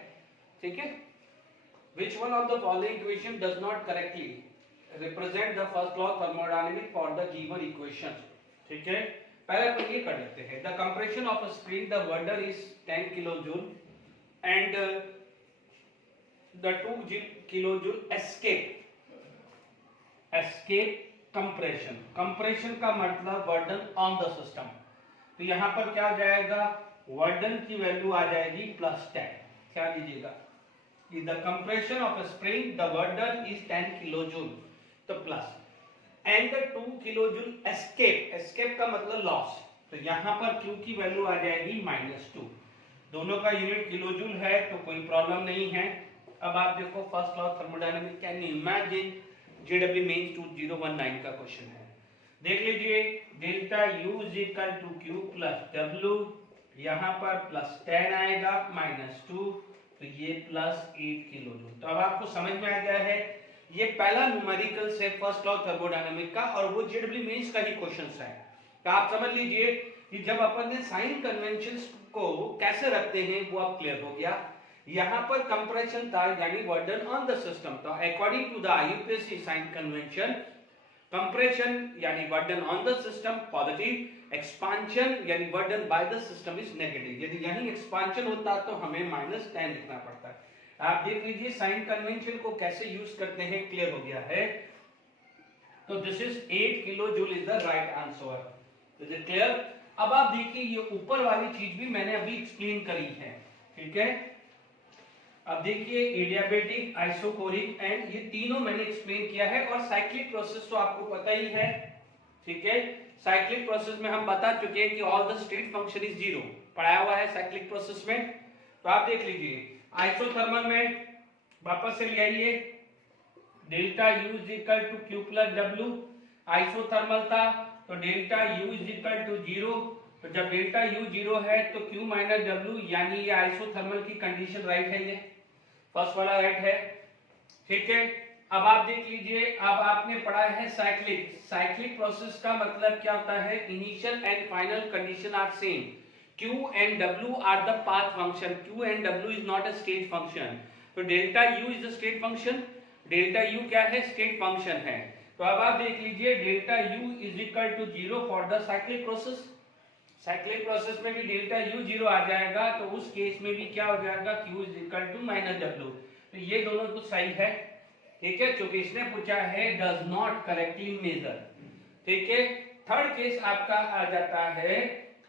ठीक है, Which one of the following equation does not correctly represent the first law of thermodynamics for the given equations? ठीक है, पहले अपन ये कर लेते हैं। The compression of a spring, the work done is 10 kilojoule and the 2 kilojoule escape compression। compression का मतलब work done on the system। तो यहाँ पर क्या आ जाएगा? work done की वैल्यू आ जाएगी +10। क्या लीजिएगा? The compression of a spring, the work done is 10 kilojoule, तो plus, and the 2 kilojoule escape का मतलब लॉस, तो यहाँ पर Q की वैल्यू आ जाएगी -2। दोनों का यूनिट किलोजूल है तो कोई प्रॉब्लम नहीं है। अब आप देखो first law thermodynamics, can you imagine JW mains 2019 का क्वेश्चन है। देख लीजिए, delta U is equal to Q plus W, यहाँ पर +10 आएगा -2, तो ये +8 किलोजूल। तो अब आपको समझ में आ गया है, ये पहला न्यूमेरिकल से फर्स्ट लॉ थर्मोडायनामिक का, और वो JW मेंस का ही क्वेश्चन है। तो आप समझ लीजिए कि जब अपन ने साइन कन्वेंशंस को कैसे रखते हैं वो अब क्लियर हो गया। यहाँ पर कंप्रेशन था यानी work done on the system, तो according to the IUPAC sign convention, compression यानी work done on the system positive, expansion यानी work done by the system is negative. यदि यहीं एक्सपांशन होता तो हमें -10 लिखना पड़ता है। आप देख लीजिए साइन कन्वेंशन को कैसे यूज करते हैं, क्लियर हो गया है। तो this is 8 kilojoule is the right answer. Is it clear? अब आप देखिए ये ऊपर वाली चीज भी मैंने अभी एक्सप्लेन करी है, ठीक है। अब देखिए एडियाबेटिक, आइसोकोरिक एंड ये तीनों मैंने एक्सप्लेन किया है, और साइक्लिक प्रोसेस तो आपको पता ही है, ठीक है। साइक्लिक प्रोसेस में हम बता चुके हैं कि all the state function is 0, पढ़ाया हुआ है साइक्लिक प्रोसेस में। तो आप देख लीजिए आइसोथर्मल में वापस से ले आइए, delta U is equal to Q plus W। Isothermal था तो delta U is equal to 0, तो जब डेल्टा U 0 है तो Q माइनस W, यानी ये आइसोथर्मल की कंडीशन राइट है, ये फर्स्ट वाला राइट है, ठीक है। अब आप देख लीजिए, अब आपने पढ़ा है साइक्लिक। साइक्लिक प्रोसेस का मतलब क्या होता है? Initial and final condition are same. Q and W are the path function. Q and W is not a state function. तो delta U is the state function, delta U क्या है? State function है। तो अब आप देख लीजिए delta U is equal to 0 for the cyclic process। Cyclic process में भी डेल्टा यू जीरो आ जाएगा, तो उस केस में भी क्या हो जाएगा, Q is equal to minus W. तो ये दोनों तो सही है, ठीक है, क्योंकि इसने पूछा है डज नॉट करेक्टली मेजर, ठीक है। थर्ड केस आपका आ जाता है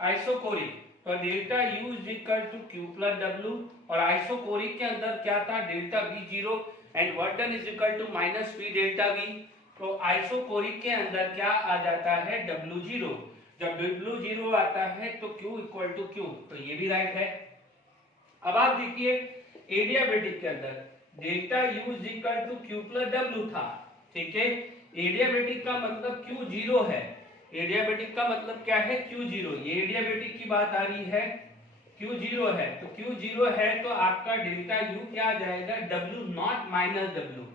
आइसोकोरिक, तो delta U is equal to Q plus W, और आइसोकोरिक के अंदर क्या था, delta V zero and work done is equal to minus V delta V. तो आइसोकोरिक के अंदर क्या आ जाता है, डब्ल्यू जीरो। जब डब्ल्यू जीरो आता है तो क्यू इक्वल टू क्यू, तो ये भी राइट है। अब आप देखिए एडियाबेटिक के अंदर delta U is equal to Q plus W था, ठीक है। एडियाबेटिक का मतलब क्यू जीरो है, एडियाबेटिक का मतलब क्या है, क्यू जीरो। ये एडियाबेटिक की बात आ रही है, क्यू जीरो है, तो क्यू जीरो है तो आपका डेल्टा यू क्या आ जाएगा, डब्ल्यू नॉट माइनस डब्ल्यू।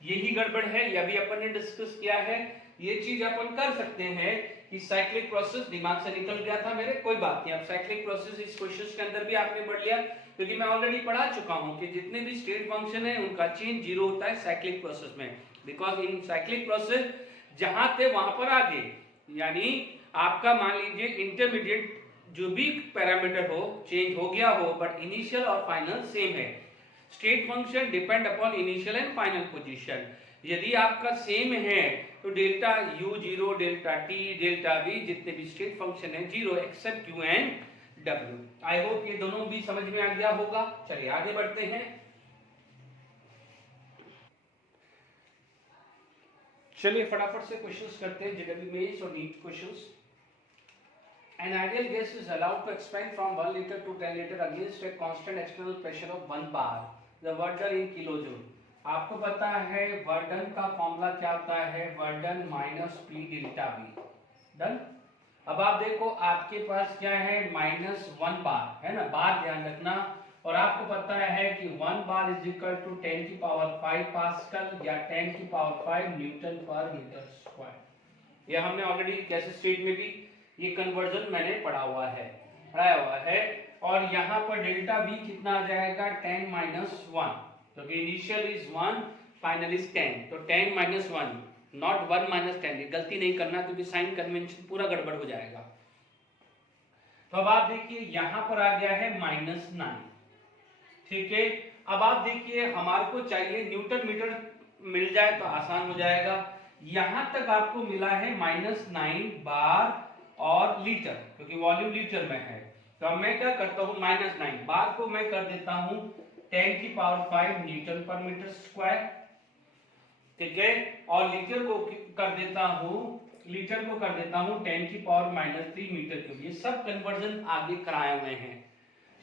यही गड़बड़ है, यह भी अपन ने डिस्कस किया है। ये चीज अपन कर सकते हैं कि साइक्लिक प्रोसेस दिमाग से निकल गया था मेरे, कोई बात नहीं। अब साइक्लिक प्रोसेस इस क्वेश्चन के अंदर भी आपने पढ़ लिया, क्योंकि मैं ऑलरेडी पढ़ा चुका हूं कि जितने भी स्टेट फंक्शन है उनका चेंज जीरो होता है साइक्लिक प्रोसेस में, बिकॉज इन साइक्लिक प्रोसेस जहां थे वहां पर आगे, यानी आपका मान लीजिए इंटरमीडिएट जो भी पैरामीटर हो चेंज हो गया हो, बट इनिशियल और फाइनल सेम है। State function depend upon initial and final position. यदि आपका सेम है तो delta U zero, delta T, delta V, जितने भी स्टेट फंक्शन है zero except Q and W. I hope ये दोनों भी समझ में आ गया होगा। चलिए आगे बढ़ते हैं। चलिए फटाफट से क्वेश्चंस करते हैं, जेडब्ल्यू मेंस और NEET questions. An ideal gas is allowed to expand from 1 liter to 10 liter against a constant external pressure of 1 bar. The work done in kilojoule. आपको पता है वर्क डन का फॉर्मूला क्या होता है, work done minus P delta we. Done. अब आप देखो आपके पास क्या है, माइनस 1 बार है ना, बार ध्यान रखना। और आपको पता है कि 1 बार इज इक्वल टू 10 की पावर 5 पास्कल या 10 की पावर 5 न्यूटन पर मीटर स्क्वायर। ये हमने ऑलरेडी कैसे स्टेट में भी ये कन्वर्जन मैंने पढ़ाया हुआ है। और यहाँ पर डेल्टा वी कितना आ जाएगा, 10 माइनस 1, क्योंकि इनिशियल इज 1, फाइनल इज 10, तो 10 माइनस 1, नॉट 1 माइनस 10। गलती नहीं करना क्योंकि साइन कन्वेंशन पूरा गड़बड़ हो जाएगा। तो अब आप देखिए यहाँ पर आ गया है माइनस 9, ठीक है। अब आप देखिए हमारे को चाहिए न्यूटन मीटर मिल जाए तो आसान हो जाएगा। यहां तक आपको मिला है माइनस 9 बार और लीटर, क्योंकि वॉल्यूम लीटर में है। तो अब मैं क्या करता हूं, माइनस 9 बार को मैं कर देता हूं 10 की पावर 5 न्यूटन पर मीटर स्क्वायर, ठीक है। और लीटर को कर देता हूं 10 की पावर माइनस 3 मीटर क्यूब। ये सब कन्वर्जन आगे कराए हुए हैं,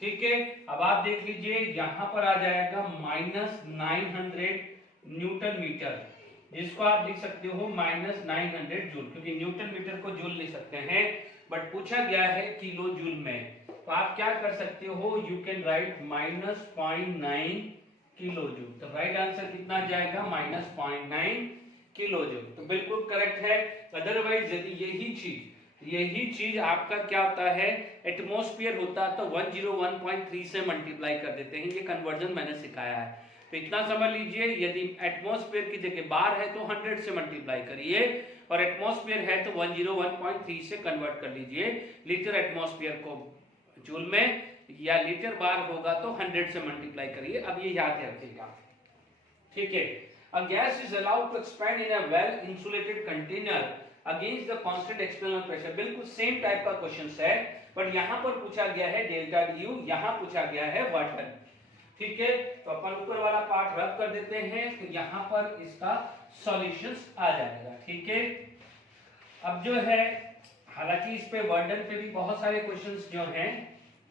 ठीक है। अब आप देख लीजिए यहाँ पर आ जाएगा माइनस 900 न्यूटन मीटर, जिसको आप लिख सकते हो माइनस 900 जूल, क्योंकि न्यूटन मीटर को जूल ले सकते हैं, बट पूछा गया है किलो जूल में। तो आप क्या कर सकते हो, you can write minus 0.9 kilo joule. तो राइट आंसर कितना जाएगा, माइनस 0.9 किलो जूल। तो बिल्कुल करेक्ट है। अदरवाइज यदि यही चीज आपका क्या होता है, एटमॉस्फेयर होता तो 101.3 से मल्टीप्लाई कर देते हैं। ये कन्वर्जन मैंने सिखाया है, तो इतना समझ लीजिए। यदि एटमॉस्फेयर की जगह बार है तो 100 से मल्टीप्लाई करिए, और एटमॉस्फेयर है तो 101.3 से कन्वर्ट कर लीजिए लीटर एटमॉस्फेयर को जूल में, या लीटर बार होगा तो 100 से मल्टीप्लाई करिए। अब ये याद रखिएगा, ठीक है। A gas is allowed to expand in a well insulated container against the constant external pressure। बिल्कुल सेम टाइप का क्वेश्चन है, बट यहाँ पर पूछा गया है डेल्टा यू, यहाँ पूछा गया है वर्क डन, ठीक है। तो अपन ऊपर वाला पार्ट रब कर देते हैं, तो यहाँ पर इसका सॉल्यूशंस आ जाएगा, ठीक है। अब जो है, हालांकि इस पे वर्क डन पे भी बहुत सारे क्वेश्चंस जो हैं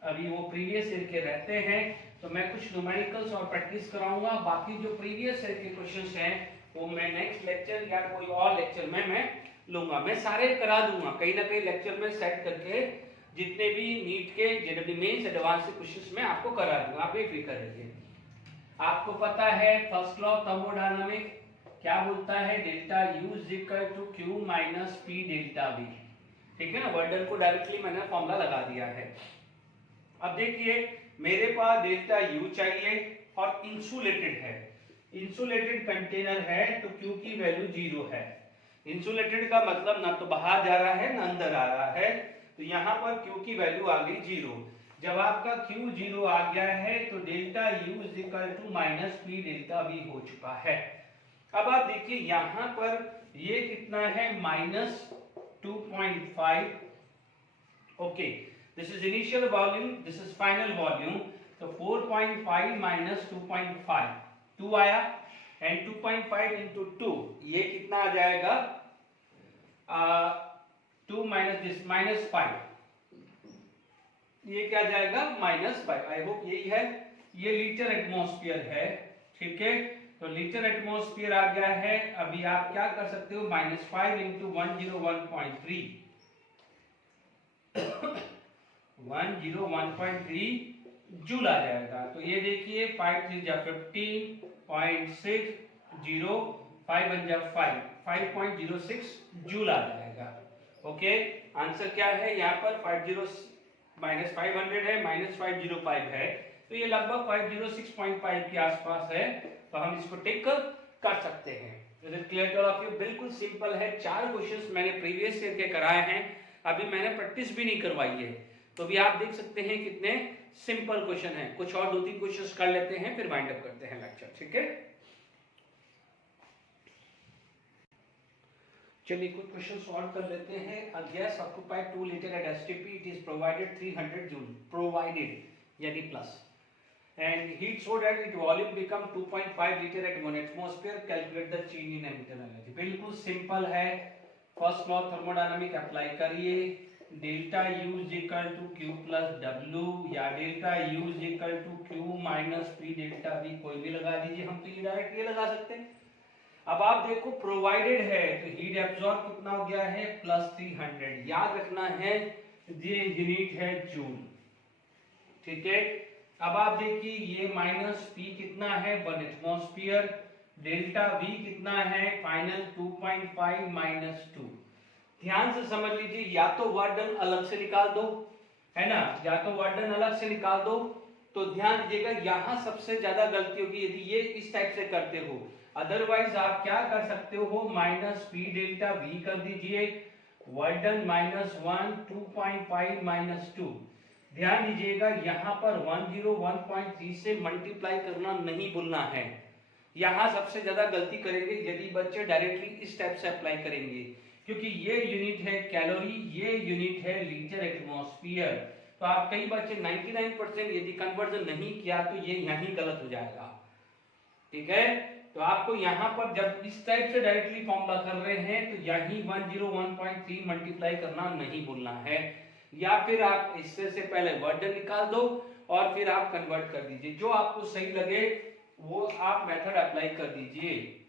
अभी वो प्रीवियस ईयर के रहते हैं, तो मैं कुछ न्यूमेरिकल्स और प्रैक्टिस कराऊंगा। बाकी जो प्रीवियस ईयर के क्वेश्चंस हैं वो मैं नेक्स्ट लेक्चर या कोई और लेक्चर में मैं लूंगा। मैं सारे करा दूंगा कहीं ना कहीं लेक्चर में सेट करके, जितने भी नीट के जेडब्ल्यू मेंस एडवांस क्वेश्चंस में आपको करा दूंगा, आप बेफिक्र रहिए। आपको पता है फर्स्ट लॉ ऑफ थर्मोडायनामिक क्या बोलता है, delta U is equal to Q minus P delta V, ठीक है ना। वर्क डन को डायरेक्टली मैंने फॉर्मूला लगा दिया है। अब देखिए मेरे पास डेल्टा यू चाहिए और इंसुलेटेड है, इंसुलेटेड कंटेनर है, तो क्यू की वैल्यू 0 है। इंसुलेटेड का मतलब ना तो बाहर जा रहा है ना अंदर आ रहा है, तो यहाँ पर Q की वैल्यू आ गई 0। जब आपका Q 0 आ गया है तो delta U is equal to minus P delta V हो चुका है। अब आप देखिए यहाँ पर ये कितना है minus 2.5। Okay, this is initial volume, this is final volume. तो 4.5 माइनस 2.5 2 आया एंड 2.5 इंटू 2 ये कितना आ जाएगा 2 माइनस दिस माइनस 5, ये क्या जाएगा -5। आई होप यही है, ये लीटर एटमॉस्फेयर है। ठीक है, तो लीटर एटमॉस्फेयर आ गया है। अभी आप क्या कर सकते हो -5 इंटू 101.3 101.3 जूल आ जाएगा। तो ये देखिए 5 3 जा 15.60 5 1 जा 5.06 जूल आ जाएगा। ओके, आंसर क्या है यहाँ पर -500 है -505 है, तो ये लगभग 506.5 के आसपास है। तो हम इसको टिक कर सकते हैं। Clear to all of you? बिल्कुल सिंपल है। 4 क्वेश्चंस मैंने प्रीवियस ईयर के कराए हैं, अभी मैंने प्रैक्टिस भी नहीं करवाई है। तो भी आप देख सकते हैं कितने सिंपल क्वेश्चन हैं। कुछ और 2-3 क्वेश्चंस कर लेते हैं, फिर वाइंड अप करते हैं लेक्चर। ठीक है, चलिए कुछ क्वेश्चन सॉल्व कर लेते हैं। A gas occupied 2 litre at STP, it is provided 300 joule, provided यानी plus, and heat so that its volume become 2.5 liter at 1 atmosphere. Calculate the change in internal energy. बिल्कुल simple है। First law thermodynamic apply करिए। Delta U is equal to Q plus W या delta U is equal to Q minus P delta V, कोई भी लगा दीजिए। हम तो ये डायरेक्ट ये लगा सकते हैं। अब आप देखो प्रोवाइडेड है तो हीट एब्जॉर्ब कितना हो गया है +300। याद रखना है ये यूनिट है जूल। ठीक है, अब आप देखिए ये -P कितना है 1 एटमॉस्फेयर, डेल्टा V कितना है फाइनल 2.5 -2। ध्यान से समझ लीजिए, या तो वर्क डन अलग से निकाल दो, है ना, या तो वर्क डन अलग से निकाल दो। तो ध्यान दीजिएगा यहाँ सबसे ज्यादा गलती होगी यदि ये इस टाइप से करते हो। अदरवाइज आप क्या कर सकते हो -P डेल्टा V कर दीजिए, वर्क डन -1 2.5 -2। ध्यान दीजिएगा यहाँ पर 101.3 से मल्टीप्लाई करना नहीं भूलना है। यहाँ सबसे ज्यादा गलती करेंगे यदि बच्चे डायरेक्टली इस टाइप से अप्लाई करेंगे, क्योंकि ये यूनिट है कैलोरी, ये यूनिट है लीटर एटमॉस्फेयर। तो आप कई बच्चे 99% यदि कन्वर्जन नहीं किया तो ये यहीं गलत हो जाएगा। ठीक है, तो आपको यहाँ पर जब इस टाइप से डायरेक्टली फॉर्मूला कर रहे हैं तो यही 101.3 मल्टीप्लाई करना नहीं भूलना है, या फिर आप इससे से पहले वर्क डन निकाल दो और फिर आप कन्वर्ट कर दीजिए। जो आपको सही लगे वो आप मेथड अप्लाई कर दीजिए।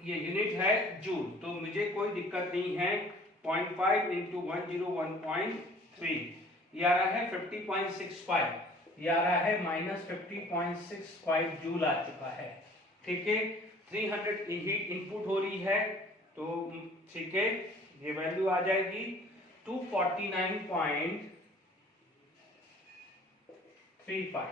ये यूनिट है जूल, तो मुझे कोई दिक्कत नहीं है। 0.5 इंटू 101.3 ये आ रहा है 50.65, ये आ रहा है -50.65 जूल आ चुका है। ठीक है, 300 हीट इनपुट हो रही है, तो ठीक है ये वैल्यू आ जाएगी 249.35।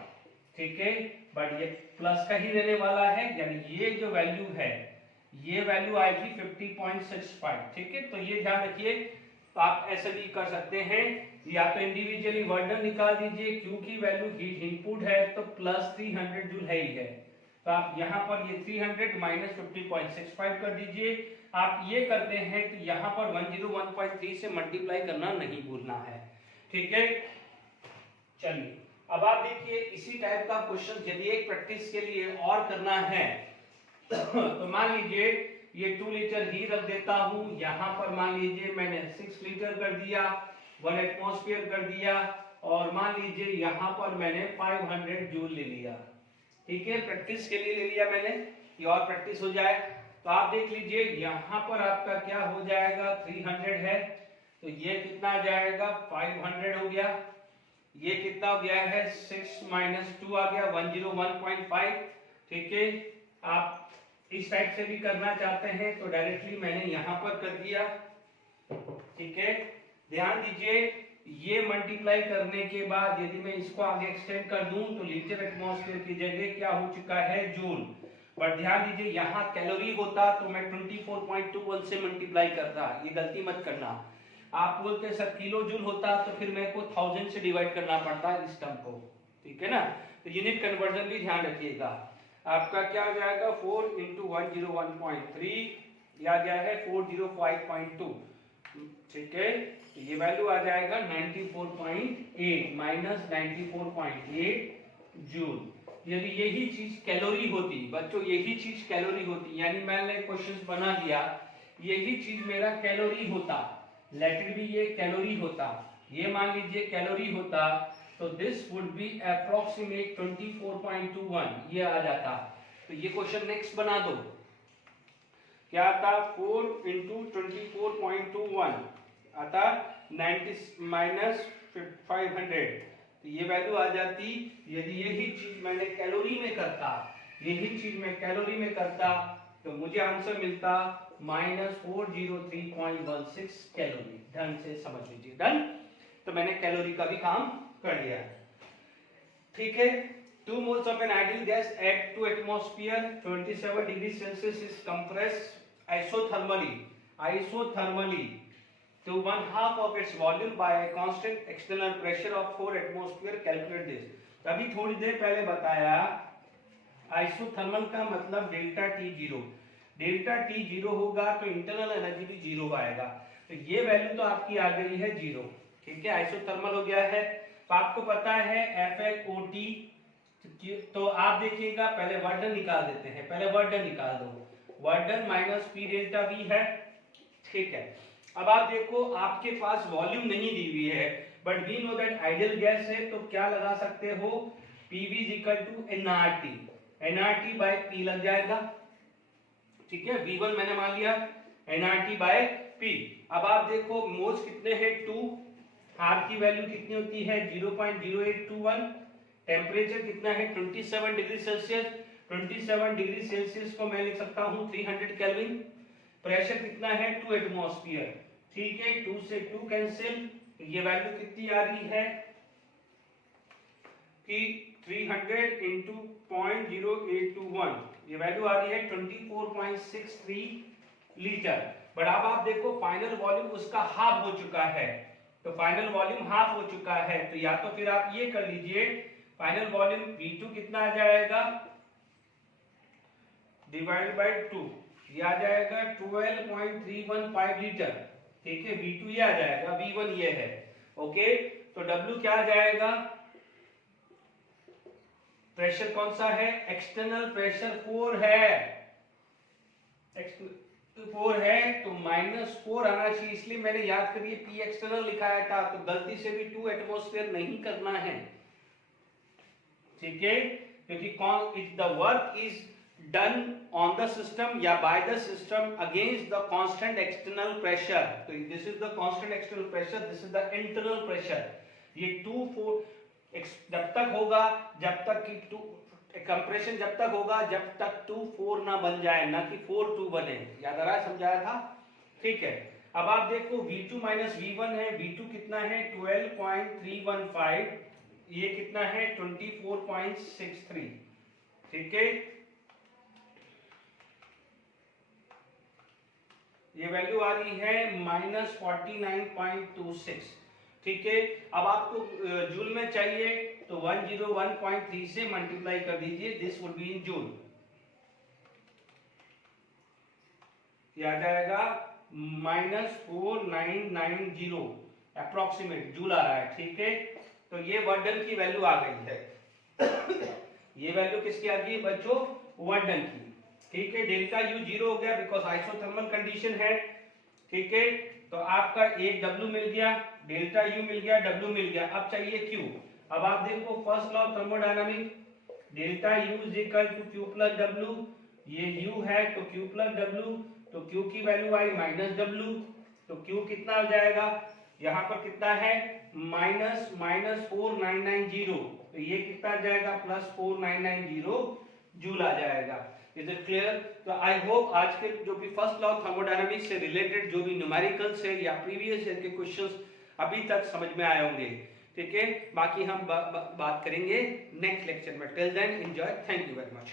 ठीक है, बट ये प्लस का ही रहने वाला है, यानी ये जो वैल्यू है ये वैल्यू आएगी 50.65। ठीक है, तो ये ध्यान रखिए। तो आप ऐसे भी कर सकते हैं, या तो इंडिविजुअली वर्क डन निकाल दीजिए, क्योंकि वैल्यू हीट इनपुट है तो +300 जूल है ही है। तो आप यहाँ पर ये 300 माइनस 50.65 कर दीजिए। आप ये करते हैं तो यहाँ पर 101.3 से मल्टीप्लाई करना नहीं भूलना है। ठीक है, चलिए अब आप देखिए इसी टाइप का क्वेश्चन यदि एक प्रैक्टिस के लिए और करना है तो मान लीजिए ये 2 लीटर ही रख देता हूं। यहाँ पर मान लीजिए मैंने 6 लीटर कर दिया, 1 एटमॉस्फेयर कर दिया, और मान लीजिए यहाँ पर मैंने 500 जूल ले लिया। ठीक है, प्रैक्टिस के लिए ले लिया मैंने, ये और प्रैक्टिस हो जाए। तो आप देख लीजिए यहाँ पर आपका क्या हो जाएगा 300 है, तो ये कितना आ जाएगा 500 हो गया। ये कितना हो गया है 6 - 2 आ गया 101.5। ठीक है, आप इस टाइप से भी करना चाहते हैं तो डायरेक्टली मैंने यहाँ पर कर दिया। ठीक है, ध्यान दीजिए ये मल्टीप्लाई करने के बाद यदि मैं इसको आगे एक्सटेंड कर दूं तो लीटर एटमॉस्फेयर की जगह क्या हो चुका है जूल। पर ध्यान दीजिए यहाँ कैलोरी होता तो मैं 24.21 से मल्टीप्लाई करता, ये गलती मत करना। आप बोलते हैं सर किलो जूल होता तो फिर मेरे को 1000 से डिवाइड करना पड़ता इस टर्म को, ठीक है ना। तो यूनिट कन्वर्जन भी ध्यान रखिएगा। आपका क्या हो जाएगा 4 × 101.3 या गया है 405.2, ठीक है। तो ये वैल्यू आ जाएगा 94.8 माइनस 94.8 जूल। यदि यही चीज कैलोरी होती बच्चों, यही चीज कैलोरी होती, यानी मैंने क्वेश्चन बना दिया यही चीज मेरा कैलोरी होता, लेट इट बी ये कैलोरी होता, ये मान लीजिए कैलोरी होता, तो दिस वुड बी अप्रोक्सीमेट 24.21 ये आ जाता। तो ये क्वेश्चन नेक्स्ट बना दो, क्या आता 4 × 24.21 आता 90 माइनस 500, तो ये वैल्यू आ जाती। यदि यही चीज मैंने कैलोरी में करता, यही चीज मैं कैलोरी में करता, तो मुझे आंसर मिलता -403.16 कैलोरी। ढंग से समझ लीजिए, डन। तो मैंने कैलोरी का भी काम कर लिया, ठीक है। 2 moles of an ideal gas at 2 atmosphere 27 degrees Celsius is compressed isothermally to 1/2 of its volume by a constant external pressure of 4 atmosphere. Calculate this. अभी थोड़ी देर पहले बताया आइसोथर्मल का मतलब delta T zero, delta T zero होगा तो internal energy भी zero आएगा। तो ये वैल्यू तो आपकी आ गई है जीरो, ठीक है, आइसोथर्मल हो गया है। तो आपको पता है FLOT, तो आप देखिएगा पहले वर्क डन निकाल देते हैं, पहले वर्क डन निकाल दो, work done minus P delta V है, ठीक है। अब आप देखो आपके पास वॉल्यूम नहीं दी हुई है, but we know that ideal gas है, तो क्या लगा सकते हो PV = nRT, nRT by P लग जाएगा, ठीक है। V1 मैंने मान लिया nRT by P। अब आप देखो मोल्स कितने हैं 2, R की वैल्यू कितनी होती है 0.0821, टेम्परेचर कितना है 27 डिग्री सेल्सियस, 27 डिग्री सेल्सियस को मैं लिख सकता हूं 300 केल्विन, प्रेशर कितना है 2 एटमॉस्फेयर, ठीक है, 2 से 2 कैंसिल, तो ये वैल्यू कितनी आ रही है कि 300 × 0.0821, ये वैल्यू आ रही है 24.63 लीटर। बट अब आप देखो फाइनल वॉल्यूम उसका हाफ हो चुका है, तो फाइनल वॉल्यूम हाफ हो चुका है, तो या तो फिर आप ये कर लीजिए फाइनल वॉल्यूम V2 कितना आ जाएगा डिवाइड बाय 2, ये आ जाएगा 12.315 लीटर, ठीक है। V2 ये आ जाएगा, V1 ये है, ओके। तो W क्या आ जाएगा, प्रेशर कौन सा है, एक्सटर्नल प्रेशर 4 है, 4 है, तो -4 आना चाहिए, इसलिए मैंने याद करिए P एक्सटर्नल लिखाया था, तो गलती से भी 2 एटमॉस्फेयर नहीं करना है, ठीक है, क्योंकि if the work is done on the system या by the system against the constant external pressure, तो this is the constant external pressure, this is the internal pressure. ये 2-4 जब तक होगा, जब तक कि कंप्रेशन जब तक होगा जब तक 2-4 ना बन जाए, ना कि 4-2 बने, याद आ रहा है, समझाया था, ठीक है। अब आप देखो V2 - V1 है, V2 कितना है 12.315, ये कितना है 24.63, ठीक है, ये वैल्यू आ रही है -49.26, ठीक है। अब आपको जूल में चाहिए तो 101.3 से मल्टीप्लाई कर दीजिए, this would be in joule, ये आ जाएगा -4990 अप्रोक्सीमेट जूल आ रहा है, ठीक है। तो ये वर्क डन की वैल्यू आ गई है ये वैल्यू किसकी आ गई बच्चों, वर्क डन की, ठीक है। डेल्टा U 0 हो गया बिकॉज आइसोथर्मल कंडीशन है, ठीक है। तो आपका एक W मिल गया, डेल्टा U मिल गया, W मिल गया, अब चाहिए Q। अब आप देखो first law of thermodynamics, delta U = Q + W, ये U है तो Q + W, तो Q की वैल्यू आई -W, तो Q कितना हो जाएगा, यहाँ पर कितना है -4990, तो ये कितना आ जाएगा +4990 जूल आ जाएगा। Is it clear? तो आई होप आज के जो भी फर्स्ट लॉ ऑफ थर्मोडायनामिक्स से रिलेटेड जो भी न्यूमेरिकल्स है या प्रीवियस ईयर के क्वेश्चंस अभी तक समझ में आए होंगे, ठीक है। बाकी हम बात करेंगे नेक्स्ट लेक्चर में। Till then enjoy, thank you very much.